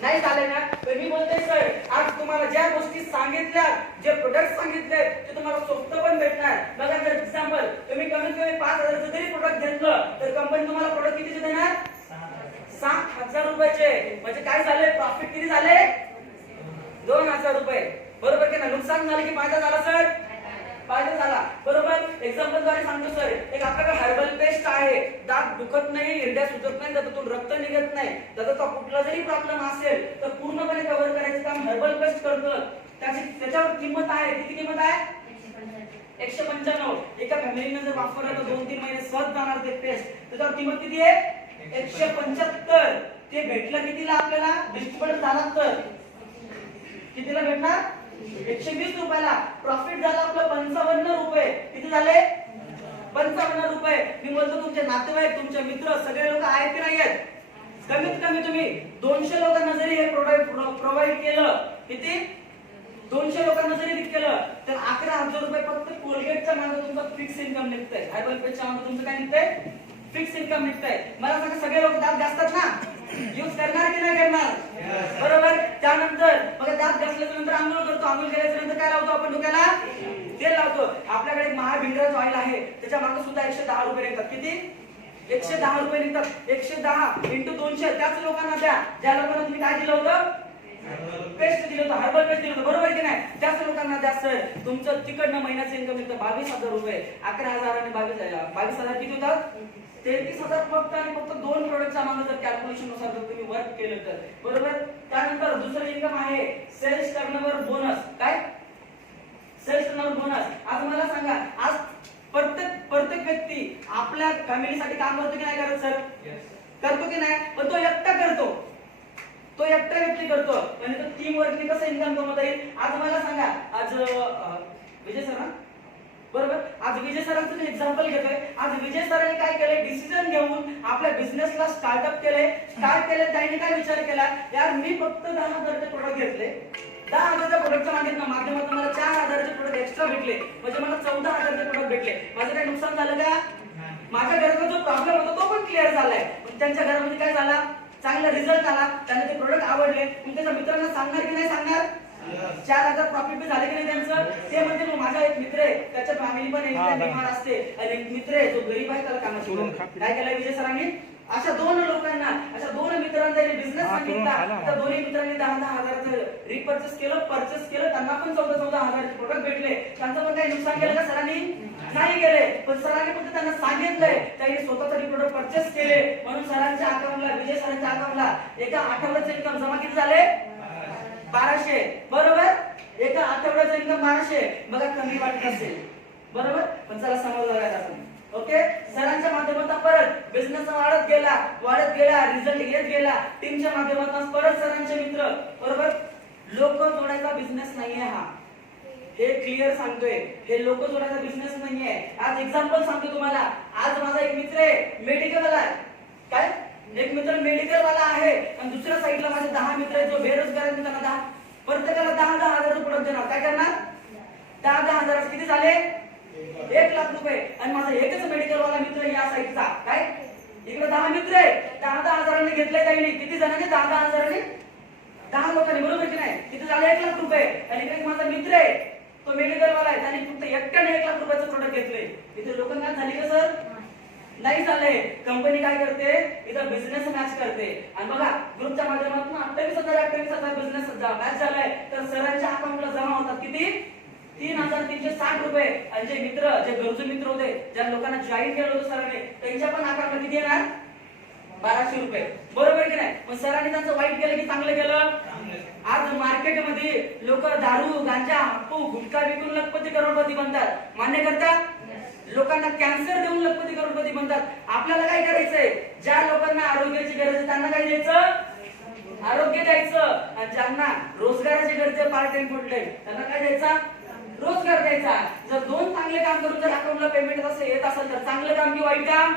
नाही झालंय ना? तर मी बोलतोय सर आज तुम्हाला ज्या गोष्टी सांगितल्या, जे प्रोडक्ट सांगितले ते तुम्हाला स्वस्त पण भेटणार. बघा जर एक्झाम्पल तुम्ही कमीत कमी 5,000चं जरी प्रोडक्ट घेतलं तर कंपनी तुम्हाला प्रोडक्ट कितीचे देणार? 6,000 रुपयाचे. म्हणजे काय झाले? प्रॉफिट किती झाले? 2,000 रुपये बरोबर की नाही? नुकसान झाले की फायदा झाला सर? फायदा झाला बरोबर. एक्झाम्पल द्वारे सांगतो सर, एक आपल्याकडे हर्बल पेस्ट आहे, दात दुखत नाही, हिरड्या सुजत नाही, त्यातून रक्त निघत नाही, त्याचा कुठला जरी प्रॉब्लेम असेल तर पूर्णपणे कव्हर करायचं काम हर्बल पेस्ट करतं. त्याच्यावर किंमत आहे, किती किंमत आहे? 195. एका फॅमिलीने जर वापरलं तर 2-3 महिने सहज जाणार ते पेस्ट. त्याच्यावर किंमत किती आहे? 175. ते भेटलं कितीला आपल्याला? डिस्ट्रीब्युटर झाला तर कितीला भेटणार? 120 रुपयाला. प्रॉफिट झाला आपलं 55 रुपये. किती झाले? 55 रुपये. मी बोलतो तुमचे नातेवाईक, तुमचे मित्र सगळे लोक आहेत की नाही आहेत? कमीत कमी तुम्ही 200 लोकांना जरी हे प्रोडक्ट प्रोव्हाइड केलं, किती? 200 लोकांना जरी केलं तर 11,000 रुपये फक्त कोलगेटच्या मागे तुमचं फिक्स इन्कम निघतंय. हर्बल पेस्टच्या मागे तुमचं काय निघतंय? फिक्स इन्कम निघतंय. मला सांगा सगळे लोक दात घासतात ना, यूज करणार की नाही करणार? बरोबर. त्यानंतर बघा दात घासल्याच्या नंतर आंघोळ करतो, आंघोळ केल्याच्या नंतर काय लावतो आपण डोक्याला? तेल लावतो. आपल्याकडे एक महाभिंगराज ऑइल आहे, त्याच्या मागे सुद्धा 110 रुपये निघतात. किती? 110 रुपये निघतात. 110 × 200 त्याच लोकांना द्या ज्या लोकांना तुम्ही काय दिलं होतं? पेस्ट दिलं होतं, हर्बल पेस्ट दिलं होतं बरोबर की नाही? त्याच लोकांना द्या. घ्या सर, तुमचं तिकडनं महिन्याचं इन्कम येतं 22,000 रुपये. 11,000 आणि 22,000 किती होतात? 33,000 फक्त आणि फक्त 2 प्रोडक्टच्या मागे जर कॅल्क्युलेशन नुसार जर तुम्ही वर्क केलं तर, बरोबर. त्यानंतर दुसरं इन्कम आहे सेल्स टर्नओव्हर बोनस. काय? Sales turnover bonus. आज मला सांगा, आज प्रत्येक व्यक्ती आपल्या फॅमिलीसाठी काम करतो की नाही करत सर? करतो की नाही? पण तो एकटा करतो, तो एकटा व्यक्ती करतो, म्हणजे तो टीम वर्कने कसं इन्कम कमवता येईल? आज मला सांगा, आज विजय सर ना, बरोबर, आज विजय सरांचं मी एक्झाम्पल घेतोय. आज विजय सरांनी काय केलंय? डिसिजन घेऊन आपल्या बिझनेसला स्टार्टअप केलंय. त्यांनी काय विचार केला, यार मी फक्त 10,000चे प्रोडक्ट घेतले, 10,000च्या प्रोडक्टच्या माध्यमातून मला 4,000चे प्रोडक्ट एक्स्ट्रा भेटले, म्हणजे मला 14,000चे प्रोडक्ट भेटले. माझं काही नुकसान झालं का? माझ्या घराचा जो प्रॉब्लेम होता तो पण क्लिअर झालाय. पण त्यांच्या घरामध्ये काय झाला? चांगला रिझल्ट आला, त्यांना ते प्रोडक्ट आवडले. मग त्याच्या मित्रांना सांगणार की नाही सांगणार? 4,000 प्रॉफिट बी झाले की नाही त्यांचं? ते म्हणजे माझा एक मित्र आहे, त्याच्या फॅमिली पण एकदम बिमार असते, आणि एक मित्र आहे जो गरीब आहे, त्याला कामाची गरज आहे. काय केलं विजय सरांनी? अशा 2 लोकांना, अशा 2 मित्रांना बिझनेस सांगितला. त्या दोन्ही मित्रांनी 10,000चं रिपर्चेस केलं, परचेस केलं. त्यांना पण 14,000चे प्रोडक्ट भेटले. त्यांचं पण काही नुकसान केलं का सरांनी? नाही केले. पण सरांनी फक्त त्यांना सांगितलंय, त्यांनी स्वतःचे प्रोडक्ट परचेस केले. म्हणून सरांच्या अकाउंटला, विजय सरांच्या अकाउंटला एका आठवड्याचे इन्कम जमा किती झाले? 1200. बरोबर. एका आठवड्याचं इन्कम 1200. बघा कमी वाटत असेल, बरोबर, पण चला समजलं काय आपण. ओके. सरांच्या माध्यमातून परत बिझनेस वाढत गेला, रिझल्ट येत गेला. टीमच्या माध्यमातून परत सरांचे मित्र, बरोबर. लोक जोडायचा बिझनेस नाहीये हा, हे क्लिअर सांगतोय. हे लोक जोडायचा बिझनेस नाहीये. आज एक्झाम्पल सांगतो तुम्हाला. आज माझा एक मित्र आहे मेडिकल वाला. काय? एक मित्र मेडिकल वाला आहे, आणि दुसऱ्या साईडला माझे 10 मित्र आहेत जो बेरोजगार आहेत. त्यांना 10 प्रत्येकाला 10,000 प्रोडक्ट देणार. काय करणार? 10,000 किती झाले? 1,00,000 रुपये. आणि माझा एकच मेडिकल वाला मित्र या साईडचा, काय इकडे 10 मित्र आहे, 10,000 घेतले त्यांनी. किती जणांनी? 10,000. 10 लोकांनी, बरोबर की नाही? किती झाले? 1,00,000 रुपये. आणि इकडे माझा मित्र आहे, तो मेडिकल वाला आहे, त्याने फक्त एकट्याने 1,00,000 रुपयाचं प्रोडक्ट घेतले. इथे लोकांना झाली का सर? नाही झालंय. कंपनी काय करते? इथं बिझनेस मॅच करते. आणि बघा ग्रुपच्या माध्यमातून 28,000 बिझनेस मॅच झालाय. तर सरांच्या अकाउंटला जमा होतात किती? 3,360 रुपये. आणि जे मित्र, जे गरजू मित्र होते, ज्या लोकांना जॉईन केलं होतं सरांनी, त्यांच्या पण अकाउंटला किती येणार? 1,200 रुपये. बरोबर की नाही? पण सरांनी त्यांचं वाईट केलं की चांगलं केलं? आज मार्केटमध्ये लोक दारू, गांजा, हप्पू, गुटखा विकून लखपती करोडपती बनतात. मान्य करता? लोकांना कॅन्सर देऊन लखपती करोडपती बनतात. आपल्याला काय करायचंय? ज्या लोकांना आरोग्याची गरज आहे त्यांना काय द्यायचं? आरोग्य द्यायचं. आणि ज्यांना रोजगाराची गरज आहे, पार्ट टाइम फुल टाइम, त्यांना काय द्यायचा? रोजगार द्यायचा. जर 2 चांगले काम करून जर अकाउंटला पेमेंट असं येत असेल तर चांगलं काम की वाईट काम?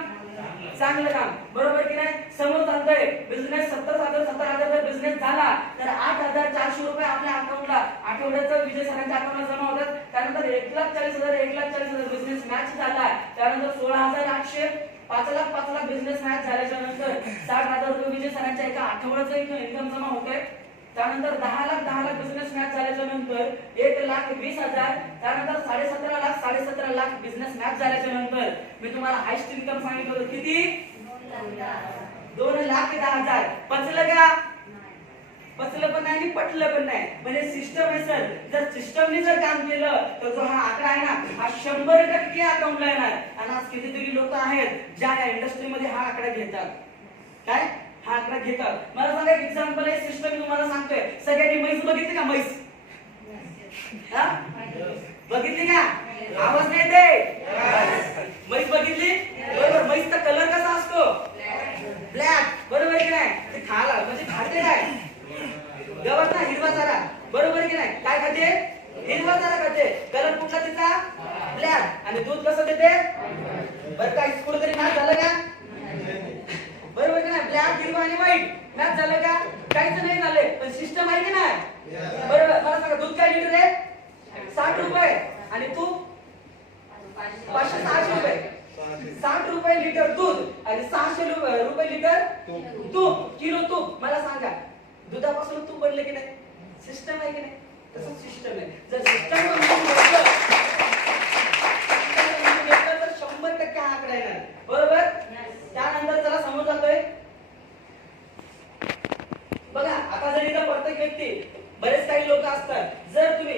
चांगलं काम. बरोबर की नाही? समोर चालतंय बिझनेस 70,000 जर बिझनेस झाला तर 8,400 रुपये आपल्या अकाउंटला आठवड्याचं विजय सरांच्या अकाउंटला जमा होतात. त्यानंतर 1,40,000 बिझनेस मॅच झाला. त्यानंतर 16,800, 5,00,000 बिझनेस मॅच झाल्याच्या नंतर 60,000 रुपये विजय सरांच्या एका आठवड्याचं इन्कम जमा होतोय. त्यानंतर 10,00,000 बिझनेस मॅच झाल्याच्या नंतर 1,20,000. त्यानंतर 17,50,000 बिझनेस मॅच झाल्याच्या नंतर मी तुम्हाला हायस्ट इन्कम सांगितलं होतं किती? 2,10,000. पचलं का? पचलं पण नाही आणि पटलं पण नाही. म्हणजे सिस्टम आहे सर. जर सिस्टमने जर काम केलं तर जो हा आकडा आहे ना, हा 100% अकाउंटला येणार. आणि आज कितीतरी लोक आहेत ज्या या इंडस्ट्रीमध्ये हा आकडा घेतात. काय? हा आकडा घेतात. मला सांगा एक एक्झाम्पल आहे, सिस्टम तुम्हाला सांगतोय. सगळ्यांनी म्हैस बघितली का? म्हैस बघितली का? आवाज नाही येते? म्हैस बघितली? बरोबर. म्हैसचा कलर कसा असतो? ब्लॅक. बरोबर की नाही? ते खाला म्हणजे खाते काय? गवत ना, हिरवा चारा. बरोबर की नाही? काय खाते? हिरवा चारा खाते. कलर कुठला तिचा? ब्लॅक. आणि दूध कसं देते? बरं काय कुठेतरी मॅच झालं का? बरोबर की नाही? ब्लॅक, हिरवा आणि व्हाईट मॅच झालं का? काहीच नाही झाले. पण सिस्टम आहे की नाही? बरोबर. मला सांगा दूध काय लिटर आहे? 60 रुपये. आणि तूप 500-600 रुपये. 60 रुपये लिटर दूध आणि 600 रुपये लिटर तूप. किलो तूप. मला सांगा दुधापासून तूप बनले की नाही? सिस्टम आहे की नाही? तसं सिस्टम आहे. जर सिस्टम तर 100% हा आकडा येणार. बरोबर. त्यानंतर चला समोर जातोय. बघा आता जर इथं प्रत्येक व्यक्ती, बरेच काही लोक असतात, जर तुम्ही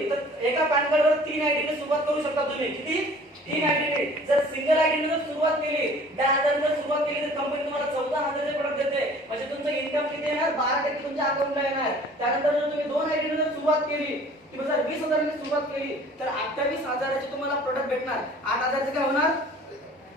एका स्टँडर्डवर 3 आयडीने सुरुवात करू शकता तुम्ही. किती? 3 आयडीने. जर सिंगल आयडीने जर सुरुवात केली 10,000 जर सुरुवात केली तर कंपनी तुम्हाला 14,000 चे प्रोडक्ट देते. म्हणजे तुमचं इन्कम किती येणार? 12% तुमच्या अकाउंटला येणार. त्यानंतर जर तुम्ही 2 आयडीने जर सुरुवात केली किंवा जर 20,000 ने सुरुवात केली तर 28,000 चे तुम्हाला प्रोडक्ट भेटणार. 8,000 चे काय होणार?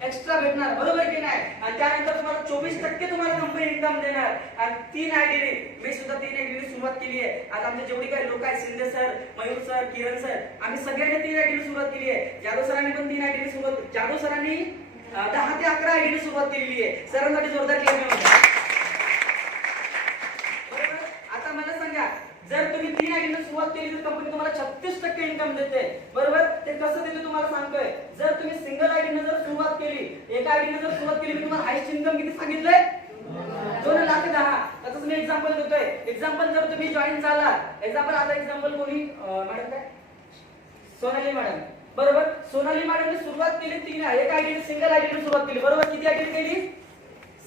एक्स्ट्रा भेटणार. बरोबर की नाही? आणि त्यानंतर तुम्हाला 24% तुम्हाला कंपनी इन्कम देणार. आणि 3 आयडीने, मी सुद्धा 3 आयडीने सुरुवात केली आहे. आज आमचे जेवढे काही लोक आहेत, शिंदे सर, मयूर सर, किरण सर, आम्ही सगळ्यांनी 3 आयडीने सुरुवात केली आहे. जाधव सरांनी पण 3 आयडीने सुरुवात, जाधव सरांनी 10 ते 11 आयडीने सुरुवात केलेली आहे. सरांसाठी जोरदार क्लेम होता. बरोबर? आता मला सांगा, जर तुम्ही 3 आयडीने सुरुवात केली तर कंपनी तुम्हाला 36% इन्कम देते. बरोबर? ते कसं देते तुम्हाला सांगतोय. जर तुम्ही सिंगल आयडीने जर सुरुवात केली, एका आयडीने जर सुरुवात केली, मी तुम्हाला हायस्ट इन्कम किती सांगितलंय? 2,10,000. त्याचं मी एक्झाम्पल देतोय. एक्झाम्पल जर तुम्ही जॉईन झाला, एक्झाम्पल आता एक्झाम्पल कोणी मॅडम काय? सोनाली मॅडम. बरोबर? सोनाली मॅडमने सुरुवात केली 3 एका आयडीने, सिंगल आयडीने सुरुवात केली. बरोबर? किती आयडीने केली?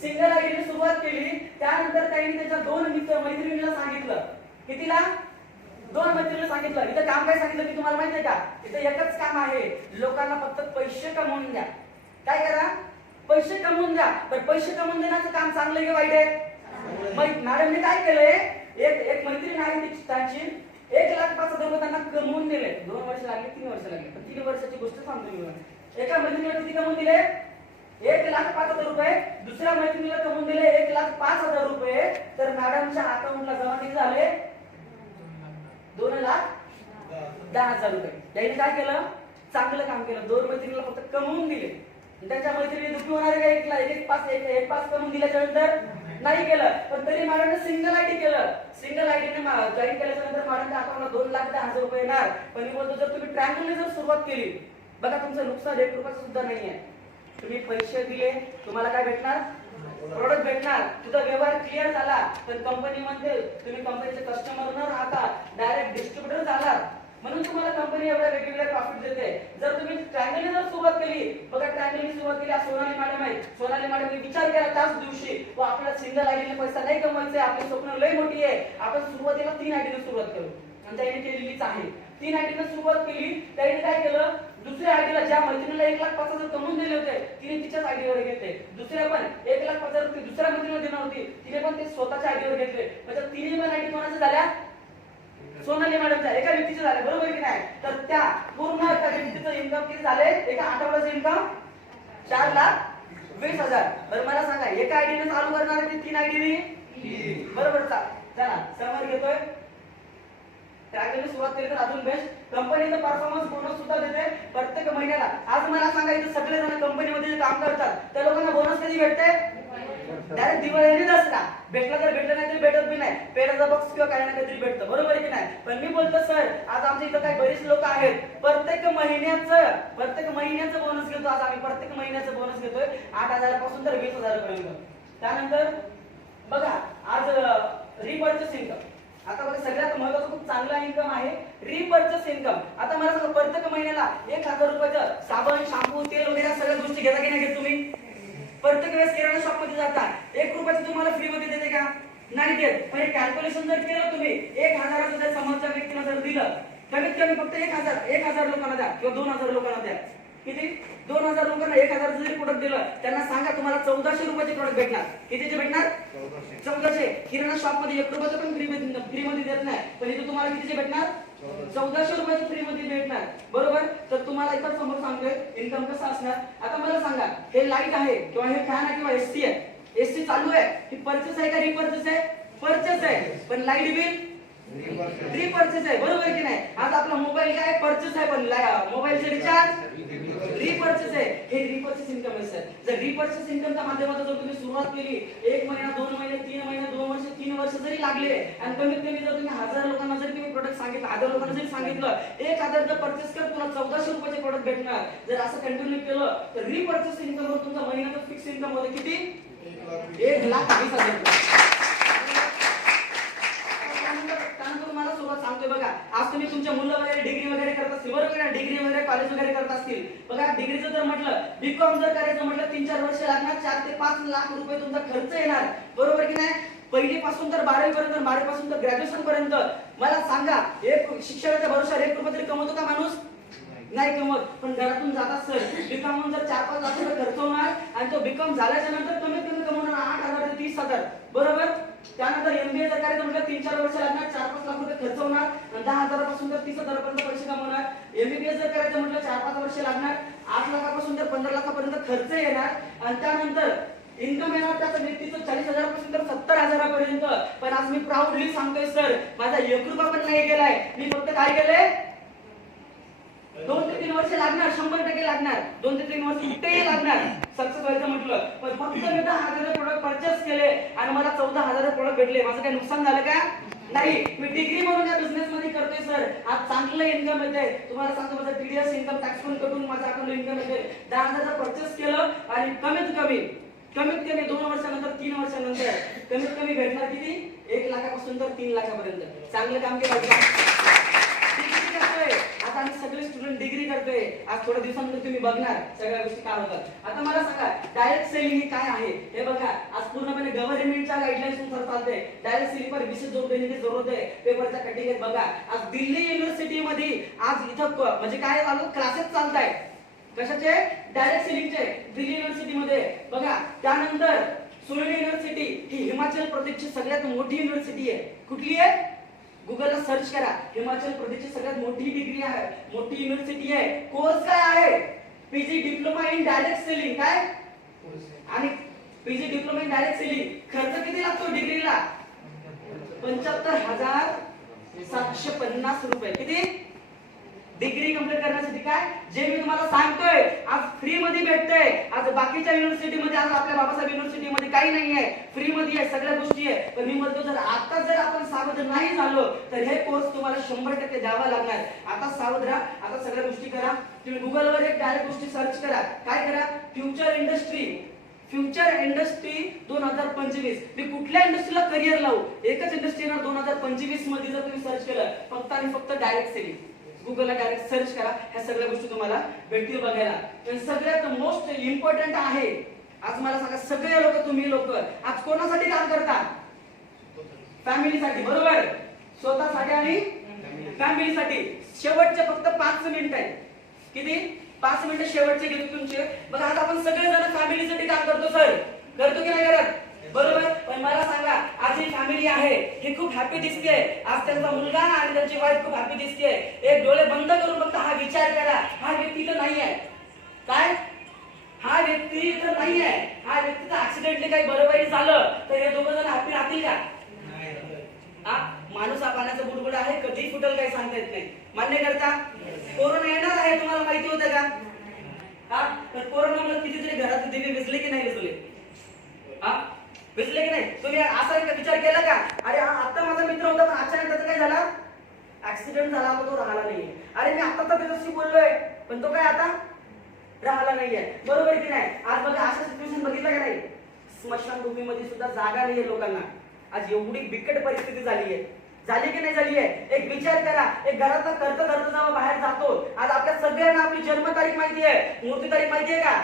सिंगल आयडीने सुरुवात केली. त्यानंतर त्यांनी त्याच्या 2 मैत्रिणीला सांगितलं. कितीला? 2 मैत्रिणीला सांगितलं. इथं काम काय सांगितलं की तुम्हाला माहिती आहे का? इथं एकच काम आहे, लोकांना फक्त पैसे कमवून द्या. काय करा? पैसे कमवून द्या. तर पैसे कमवून देण्याचं काम चांगलं आहे की वाईट आहे? मॅडमने काय केलंय, एक मैत्रीण आहे त्यांची, 1,05,000 रुपये त्यांना कमवून दिले. 2 वर्ष लागले, 3 वर्ष लागले, पण 3 वर्षाची गोष्ट सांगतो मी. एका मैत्रिणीला किती कमवून दिले? 1,05,000 रुपये. दुसऱ्या मैत्रिणीला कमवून दिले 1,05,000 रुपये. तर मॅडमच्या अकाउंटला जमा किती झाले? 2,10,000 रुपये. त्यांनी काय केलं? चांगलं काम केलं. 2 मैत्रिणीला फक्त कमवून दिले. त्यांच्या मैत्रिणी दुखी होणार आहे का? 1,05,000 कमवून दिल्याच्या नंतर नाही केलं. पण तरी मॅडमने सिंगल आयडी केलं. सिंगल आयडीने जॉईन केल्याच्या नंतर मॅडमच्या अकाउंटला 2,10,000 रुपये येणार. पण मी बोलतो, जर तुम्ही ट्रँगलने जर सुरुवात केली, बघा तुमचं नुकसान 1 रुपयाचं सुद्धा नाहीये. तुम्ही पैसे दिले, तुम्हाला काय भेटणार? प्रोडक्ट भेटणार. तुझा व्यवहार क्लिअर झाला. तर कंपनी म्हणते तुम्ही कंपनीचे कस्टमर न राहता डायरेक्ट डिस्ट्रीब्युटर झाला. म्हणून तुम्हाला कंपनी एवढ्या वेगवेगळ्या प्रॉफिट देते. जर तुम्ही ट्रँगलने जर सुरुवात केली, बघा ट्रँगलने सुरुवात केली, सोनाली मॅडम आहे. सोनाली मॅडमने विचार केला त्याच दिवशी, व आपल्याला सिंगल आयडीने पैसा नाही कमवायचा आहे, आपली स्वप्न लय मोठी आहे, आपण सुरुवातीला 3 आयडीने सुरुवात करू. आणि त्यांनी केलेलीच आहे. 3 आयडीने सुरुवात केली. त्यांनी काय केलं? दुसऱ्या आयडीला, ज्या मैत्रिणीला 1,05,000 कमवून दिले होते, तिने तिच्याच आयडीवर घेतले. दुसऱ्या पण 1,05,000 दुसऱ्या मैत्रिणीला देणार होती, तिने पण ते स्वतःच्या आयडीवर घेतले. म्हणजे तिन्ही पण आयडी कोणाच्या झाल्या? सोनाली मॅडमच्या, एका व्यक्तीचे झाले. बरोबर की नाही? तर त्या पूर्ण एका व्यक्तीचं इन्कम किती झाले? एका आठवड्याचं इन्कम 4,20,000. बरं मला सांगा, एका आयडीने चालू करणार की 3 आयडीने? बरोबर. चला समर घेतोय. ट्रॅगलने सुरुवात केली तर अजून बेस्ट. कंपनीचं परफॉर्मन्स बोनस सुद्धा देते प्रत्येक महिन्याला. आज मला सांगा, इथे सगळे जण कंपनीमध्ये जे काम करतात त्या लोकांना बोनस कधी भेटते? डायरेक्ट दिवाळी दसरा. भेटला तर भेटलं, नाही तरी भेटत बी नाही. पेडाचा बॉक्स किंवा काही ना काहीतरी भेटतं. बरोबर की नाही? पण मी बोलतो सर, आज आमच्या इथं काही बरीच लोक आहेत, प्रत्येक महिन्याचं बोनस घेतो. आज आम्ही प्रत्येक महिन्याचं बोनस घेतोय 8,000 पासून तर 20,000 पर्यंत. त्यानंतर बघा, आज रिपर्चेस इन्कम. आता बघा, सगळ्यात महत्त्वाचं खूप चांगला इन्कम आहे रिपर्चेस इन्कम. आता मला सांगा, प्रत्येक महिन्याला 1,000 रुपयाचं साबण, शॅम्पू, तेल वगैरे सगळ्या गोष्टी घेता की नाही घेत तुम्ही? प्रत्येक वेळेस किराणा शॉप मध्ये जाता, 1 रुपयाचं तुम्हाला फ्री मध्ये देते का? नाही देत. पण कॅल्क्युलेशन जर केलं तुम्ही, 1,000चं जर समोरच्या व्यक्तीला जर दिलं, कमीत कमी फक्त 1,000 लोकांना द्या किंवा 2,000 लोकांना द्या. किती? 2,000 लोकांना 1,000 जरी प्रोडक्ट दिलं, त्यांना सांगा तुम्हाला 1,400 रुपयाचे प्रोडक्ट भेटणार. कितीचे भेटणार? 1,400. किराणा शॉप मध्ये 1 रुपयाचं पण फ्री मध्ये देत नाही, पण इथे तुम्हाला कितीचे भेटणार? 1,400 रुपयाचे फ्री मध्ये भेटणार. बरोबर. तर तुम्हाला इथं समोर सांगतोय इन्कम कसं असणार. आता मला सांगा, हे लाईट आहे किंवा हे फॅन आहे किंवा एसी आहे, एसी चालू आहे, ही परचेस आहे का रिपर्चेस आहे? परचेस आहे. पण लाईट बिल रिपर्चेस आहे. बरोबर की नाही? आज आपला मोबाईल काय? परचेस आहे, पण मोबाईलचे रिचार्ज रिपर्चेस आहे. हे रिपर्चेस इन्कम आहे सर. जर रिपर्चेस इन्कमच्या माध्यमातून जर तुम्ही सुरुवात केली, 1 महिना, 2 महिने, 3 महिने, 2 वर्ष, 3 वर्ष जरी लागले, आणि कमीत कमी जर तुम्ही 1,000 लोकांना जरी तुम्ही प्रोडक्ट सांगितलं, 1,000 लोकांना जरी सांगितलं, 1,000 जर परचेस कर, तुला 1,400 रुपयाचे प्रोडक्ट भेटणार. जर असं कंटिन्यू केलं तर रिपर्चेस इन्कम वर तुमचा महिन्याचा फिक्स इन्कम होते किती? 1,20,000 रुपये. तुम्हाला सुरुवात सांगतोय बघा, आज तुम्ही तुमच्या मुलं वगैरे डिग्री वगैरे करत असतील. बरोबर ना? डिग्री वगैरे कॉलेज वगैरे करत असतील. बघा, डिग्रीचं जर म्हटलं, बीकॉम जर करायचं म्हटलं, 3-4 वर्ष लागणार, 4 ते 5 लाख रुपये तुमचा खर्च येणार. बरोबर की नाही? पहिलीपासून तर 12वी पर्यंत, 12वी पासून तर ग्रॅज्युएशन पर्यंत. मला सांगा, एक शिक्षणाच्या भरोश्यावर 1 रुपया तरी कमवतो का माणूस? आहोत, पण घरातून जातात सर बीकॉम म्हणून जर 4-5 लाख रुपये खर्च होणार आणि तो बीकॉम झाल्याच्या नंतर कमीत कमी कमवणार 8,000 ते 30,000 बरोबर. त्यानंतर एमबीए जर करायचं म्हटलं 3-4 वर्ष लागणार, 4-5 लाख रुपये खर्च होणार आणि 10,000 पासून तर 30,000 पर्यंत पैसे कमवणार. एमबीबीएस जर करायचं म्हटलं 4-5 वर्ष लागणार, 8 लाखापासून तर 15 लाखापर्यंत खर्च येणार आणि त्यानंतर इन्कम येणार त्याचं व्यक्तीचं 40,000 पासून तर 70,000 पर्यंत. पण आज मी प्राऊडली सांगतोय सर माझा 1 रुपया पण नाही गेलाय. मी फक्त काय केलंय, 2 ते 3 वर्ष लागणार, 100% लागणार, 2 ते 3 वर्ष कुठेही लागणार सक्सेस व्हायचं म्हटलं. पण फक्त मी 10,000 प्रोडक्ट परचेस केले आणि मला 14,000 प्रोडक्ट भेटले. माझं काही नुकसान झालं का? नाही. मी डिग्री म्हणून या बिझनेस मध्ये करतोय सर. आज चांगलं इन्कम येते. तुम्हाला सांगतो माझा टीडीएस इन्कम टॅक्स पण कटून माझ्या अकाउंटला इन्कम येते. 10,000 परचेस केलं आणि कमीत कमी 2 वर्षानंतर 3 वर्षानंतर कमीत कमी भेटणार किती, 1 लाखापासून तर 3 लाखापर्यंत. चांगलं काम केलं. आता आम्ही सगळे स्टुडंट डिग्री करतोय. आज थोड्या दिवसांनंतर तुम्ही बघणार सगळ्या गोष्टी काय होतात. आता मला सांगा डायरेक्ट सेलिंग काय आहे हे बघा. आज पूर्णपणे गव्हर्नमेंटच्या गाईडलाईन्स नुसार चालतंय. डायरेक्ट सेलिंग पर विशेष जोर देण्याची जरूरत आहे. पेपरच्या कटिंग आहेत बघा. आज दिल्ली युनिव्हर्सिटी मध्ये आज इथं म्हणजे काय चालू क्लासेस चालताय कशाचे, डायरेक्ट सेलिंगचे दिल्ली युनिव्हर्सिटी मध्ये बघा. त्यानंतर सुरनी युनिव्हर्सिटी ही हिमाचल प्रदेशची सगळ्यात मोठी युनिव्हर्सिटी आहे. कुठली आहे, गुगलला सर्च करा. हिमाचल प्रदेशची सगळ्यात मोठी डिग्री आहे, मोठी युनिव्हर्सिटी आहे. कोर्स काय आहे, PG diploma in direct selling. काय आणि PG diploma in direct selling. खर्च किती लागतो डिग्रीला, 75,750 रुपये. किती डिग्री कंप्लीट करण्यासाठी. काय जे मी तुम्हाला सांगतोय आज फ्री मध्ये भेटतंय. आज बाकीच्या युनिव्हर्सिटी मध्ये, आज आपल्या बाबासाहेब युनिव्हर्सिटी मध्ये काही नाहीये, फ्री मध्ये आहे सगळ्या गोष्टी आहे. पण मी म्हणतो जर आपण सावध नाही झालो तर हे कोर्स तुम्हाला 100% द्यावा लागणार. आता सावध राहा. आता सगळ्या गोष्टी करा. तुम्ही गुगलवर एक डायरेक्ट गोष्टी सर्च करा. काय करा, फ्युचर इंडस्ट्री 2025. मी कुठल्या इंडस्ट्रीला करिअर लावू, एकच इंडस्ट्री येणार 2025 मध्ये. जर तुम्ही सर्च केलं फक्त आणि फक्त डायरेक्ट सेलिंग, गुगलला डायरेक्ट सर्च करा. ह्या सगळ्या गोष्टी तुम्हाला भेटतील बघायला. पण सगळ्यात मोस्ट इम्पॉर्टंट आहे आज मला सांगा, सगळे लोक तुम्ही लोक आज कोणासाठी काम करता, फॅमिलीसाठी बरोबर, स्वतःसाठी आणि फॅमिलीसाठी. शेवटचे फक्त 5 मिनिट आहेत. किती, 5 मिनिट शेवटचे गेले तुमचे. बघा आज आपण सगळे जण फॅमिलीसाठी काम करतो सर, करतो की नाही करत, बरोबर. पण मला सांगा आज ही फॅमिली आहे ही खूप हॅपी दिसते. आज त्यांचा मुलगा आणि त्यांची वाईफ खूप हॅपी दिसते. एक डोळे बंद करून फक्त हा विचार करा, हा व्यक्ती तर नाही आहे. काय, हा व्यक्ती तर नाही आहे. हा व्यक्तीचा ऍक्सिडेंटली काही बरोबरी झालं तर हे दोघं जण हॅपी राहतील का? माणूस हा पाण्याचा बुडबुड आहे, कधी फुटल काही सांगता येत नाही. मान्य करता? कोरोना येणार आहे तुम्हाला माहिती होतं का? हा तर कोरोनामुळे कितीतरी घरात दिवे विजले की नाही विजले? विजले की नाही? तुम्ही असा एक विचार केला का, अरे आता माझा मित्र होता पण अचानक त्याचा काय झाला, ऍक्सिडेंट झाला, तो राहिला नाहीये. अरे मी आता तर त्याच्याशी बोललोय पण तो काय आता राहिला नाहीये, बरोबर की नाही? आज बघा अशा सिच्युएशन बघितलं का नाही, स्मशानभूमीमध्ये सुद्धा जागा नाहीये लोकांना. आज एवढी बिकट परिस्थिती झाली आहे, झाली की नाही झाली आहे? एक विचार करा, एक घरातला करता जेव्हा बाहेर जातो, आज आपल्या सगळ्यांना आपली जन्मतारीख माहिती आहे, मृत्यू तारीख माहिती आहे का?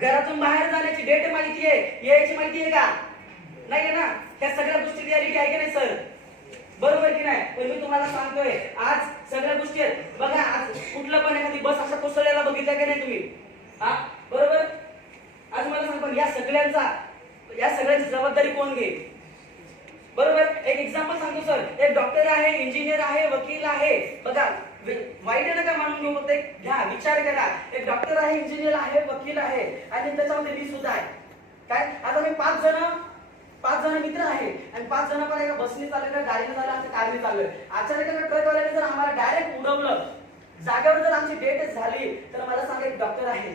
घरातून बाहेर जाण्याची डेट माहिती आहे, यायची माहिती आहे का? नाही आहे ना? ह्या सगळ्या गोष्टी रियालिटी आहे की नाही सर, बरोबर की नाही? पण मी तुम्हाला सांगतोय आज सगळ्या गोष्टी आहेत. बघा आज कुठलं पण एखादी बस अशा कोसळल्याला बघितलं की नाही तुम्ही? बरोबर. आज मला सांग पण या सगळ्यांची जबाबदारी कोण घेईल, बरोबर? एक एक्झाम्पल सांगतो सर, एक डॉक्टर आहे, इंजिनियर आहे, वकील आहे. बघा वाईट आहे नका मानून घेऊ, ते घ्या, विचार करा. एक डॉक्टर आहे, इंजिनियर आहे, वकील आहे आणि त्याच्यामध्ये मी सुद्धा आहे. काय आता मी 5 जण मित्र आहे आणि 5 जण पण एका बसने चालले, गाडीने चाललं, आमच्या कारने चाललोय. अचानक ट्रकवाल्याने जर आम्हाला डायरेक्ट उडवलं, जागेवर जर आमची डेथ झाली, तर मला सांगा एक डॉक्टर आहे,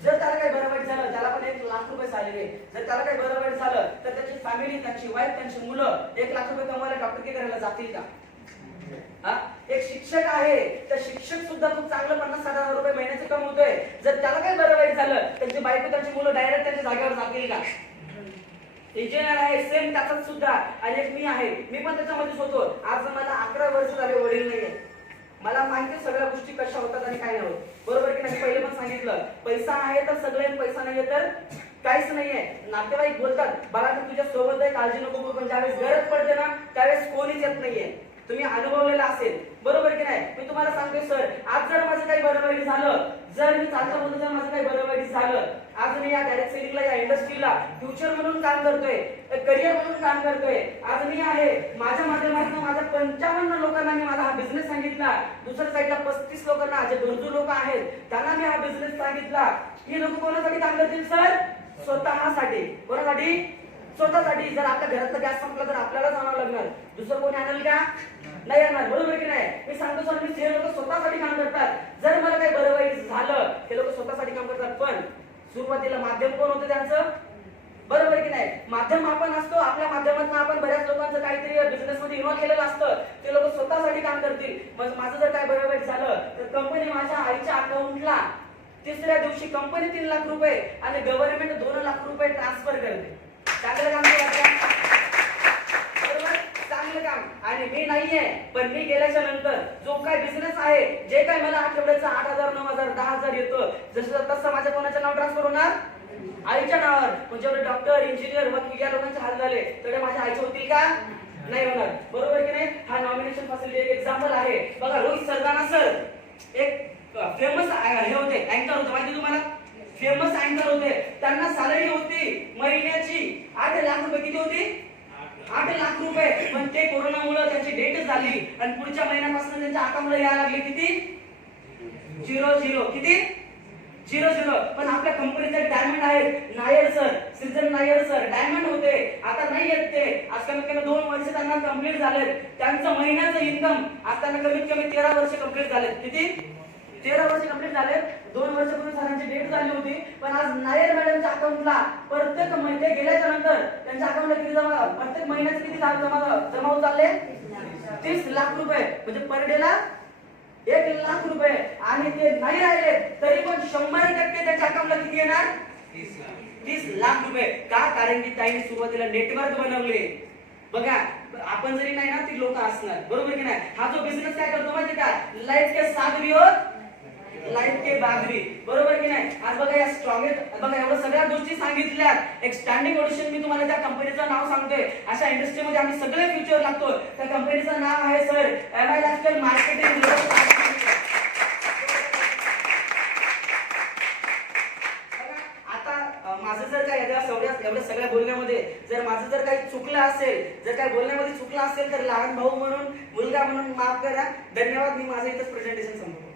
जर त्याला काही बरं वाईट झालं, त्याला पण 1 लाख रुपये झालेले, जर त्याला काही बरं वाईट झालं तर त्याची फॅमिली, त्याची वाईफ, त्यांची मुलं 1 लाख रुपये कमवायला डॉक्टरकी करायला जातील का? एक शिक्षक आहे, तर शिक्षक सुद्धा खूप चांगलं 50-60 रुपये महिन्याचे कमवतोय, जर त्याला काही बरं वाईट झालं त्यांची बायको, त्यांची मुलं डायरेक्ट त्यांच्या जागेवर जातील का? इंजिनियर आहे, सेम त्याचाच सुद्धा. आणि एक मी आहे, मी पण त्याच्यामध्येच होतो. आज मला 11 वर्ष झाले, वडील नाहीये, मला माहिती सगळ्या गोष्टी कशा होतात आणि काय नाही होत, बरोबर की नाही? पहिले पण सांगितलं, पैसा आहे तर सगळे, पैसा नाहीये तर काहीच नाहीये. नातेवाईक बोलतात बाळा मी तुझ्या सोबत आहे, काळजी नको करू, पण ज्यावेळेस गरज पडते ना त्यावेळेस कोणीच येत नाहीये. तुम्ही अनुभवलेला असेल, बरोबर की नाही? मी तुम्हाला सांगतोय सर, आज जर माझं काही बरोबर वाईट झालं, जर मी चालता बोलतो जर माझं काही बरं वाईट झालं, आज मी या डायरेक्ट सेलिंगला या इंडस्ट्रीला फ्युचर म्हणून काम करतोय, करिअर म्हणून काम करतोय. आज मी आहे माझ्या माध्यमातून माझ्या 55 लोकांना मी माझा हा बिझनेस सांगितला. दुसऱ्या साईडला 35 लोकांना, जे गरजू लोक आहेत त्यांना मी हा बिझनेस सांगितला. ही लोक कोणासाठी काम करतील सर? स्वतःसाठी. कोणासाठी? स्वतःसाठी. जर आपल्या घरातला गॅस संपला तर आपल्यालाच आणावं लागणार, दुसरं कोणी आणेल का? नाही आणणार. बरोबर की नाही? मी सांगतो सर, मी जे लोक स्वतःसाठी काम करतात, जर मला काही बरं वाईट झालं, ते लोक स्वतःसाठी काम करतात. पण सुरुवातीला माध्यम कोण होतं त्यांचं? बरोबर की नाही? माध्यम आपण असतो, आपल्या माध्यमातून आपण बऱ्याच लोकांचं काहीतरी बिझनेस मध्ये इन्व्हॉल्व केलेलं असतं, ते लोक स्वतःसाठी काम करतील. मग माझं जर काय बरं वाईट झालं तर कंपनी माझ्या आईच्या अकाउंटला तिसऱ्या दिवशी कंपनी 3 लाख रुपये आणि गव्हर्नमेंट 2 लाख रुपये ट्रान्सफर करते. चांगलं काम केलं, बरोबर? चांगलं काम. आणि मी नाहीये, पण मी गेल्याच्या नंतर जो काय बिझनेस आहे, जे काय मला आठवड्याचा 8,000 9,000 10,000 येतो, जसं तसं माझ्या कोणाचं नाव ट्रान्सफर होणार? आईच्या नावावर. म्हणजे डॉक्टर, इंजिनियर, वकील या लोकांचे हाल झाले, तर माझ्या आईचे होतील का? नाही होणार. बरोबर की नाही? हा नॉमिनेशन फॅसिलिटी एक एक्झाम्पल आहे. बघा, रोहित सरदाना सर एक फेमस हे होते, अँकर होते, माहिती तुम्हाला? फेमस अँकर होते. त्यांना सॅलरी होती महिन्याची 8 लाख रुपये. किती होती? 8 लाख रुपये. पण ते कोरोनामुळे त्यांची डेट झाली आणि पुढच्या महिन्यापासून त्यांच्या अकाउंटला यायला लागले किती? 0 किती? 0. पण आपल्या कंपनीचे डायमंड आहेत नायर सर, सृजन नायर सर डायमंड होते, आता नाही येत ते. आज कमीत कमी 2 वर्ष त्यांना कंप्लीट झालेत. त्यांचं महिन्याचं इन्कम आज त्यांना कमीत कमी 13 वर्ष कंप्लीट झालेत. किती? 13 वर्ष कंप्लीट झाले. 2 वर्षापूर्वी सरांची डेट झाली होती, पण आज नायर मॅडमच्या अकाउंटला प्रत्येक महिने गेल्याच्या नंतर त्यांच्या अकाउंटला किती जमा, प्रत्येक महिन्याचे किती जमा होत चालले? 30 लाख रुपये. म्हणजे पर डे ला 1 लाख रुपये. आणि ते नाही राहिले तरी पण 100% त्यांच्या अकाउंटला किती येणार? 30 लाख रुपये. का? कारण की त्यांनी सुरुवातीला नेटवर्क बनवले. बघा, आपण जरी नाही ना, ती लोक असणार. बरोबर की नाही? हा जो बिझनेस काय करतो माहिती का? लाईफ के सागरी और लाईफ के बागरी. बरोबर की नाही? आज बघा, या स्ट्रॉंगेस्ट, बघा एवढ्या सगळ्या गोष्टी सांगितल्या. एक स्टँडिंग ओडिशन मी तुम्हाला त्या कंपनीचं नाव सांगतोय. अशा इंडस्ट्रीमध्ये आम्ही सगळे फ्युचर लागतो. त्या कंपनीचं नाव आहे सर MI लाइफस्टाईल मार्केटिंग. माझं जर काय एवढ्या सगळ्या बोलण्यामध्ये जर माझं जर काही चुकलं असेल, जर काही बोलण्यामध्ये चुकलं असेल तर लहान भाऊ म्हणून, मुलगा म्हणून माफ करा. धन्यवाद. मी माझं इथंच प्रेझेंटेशन संपवतो.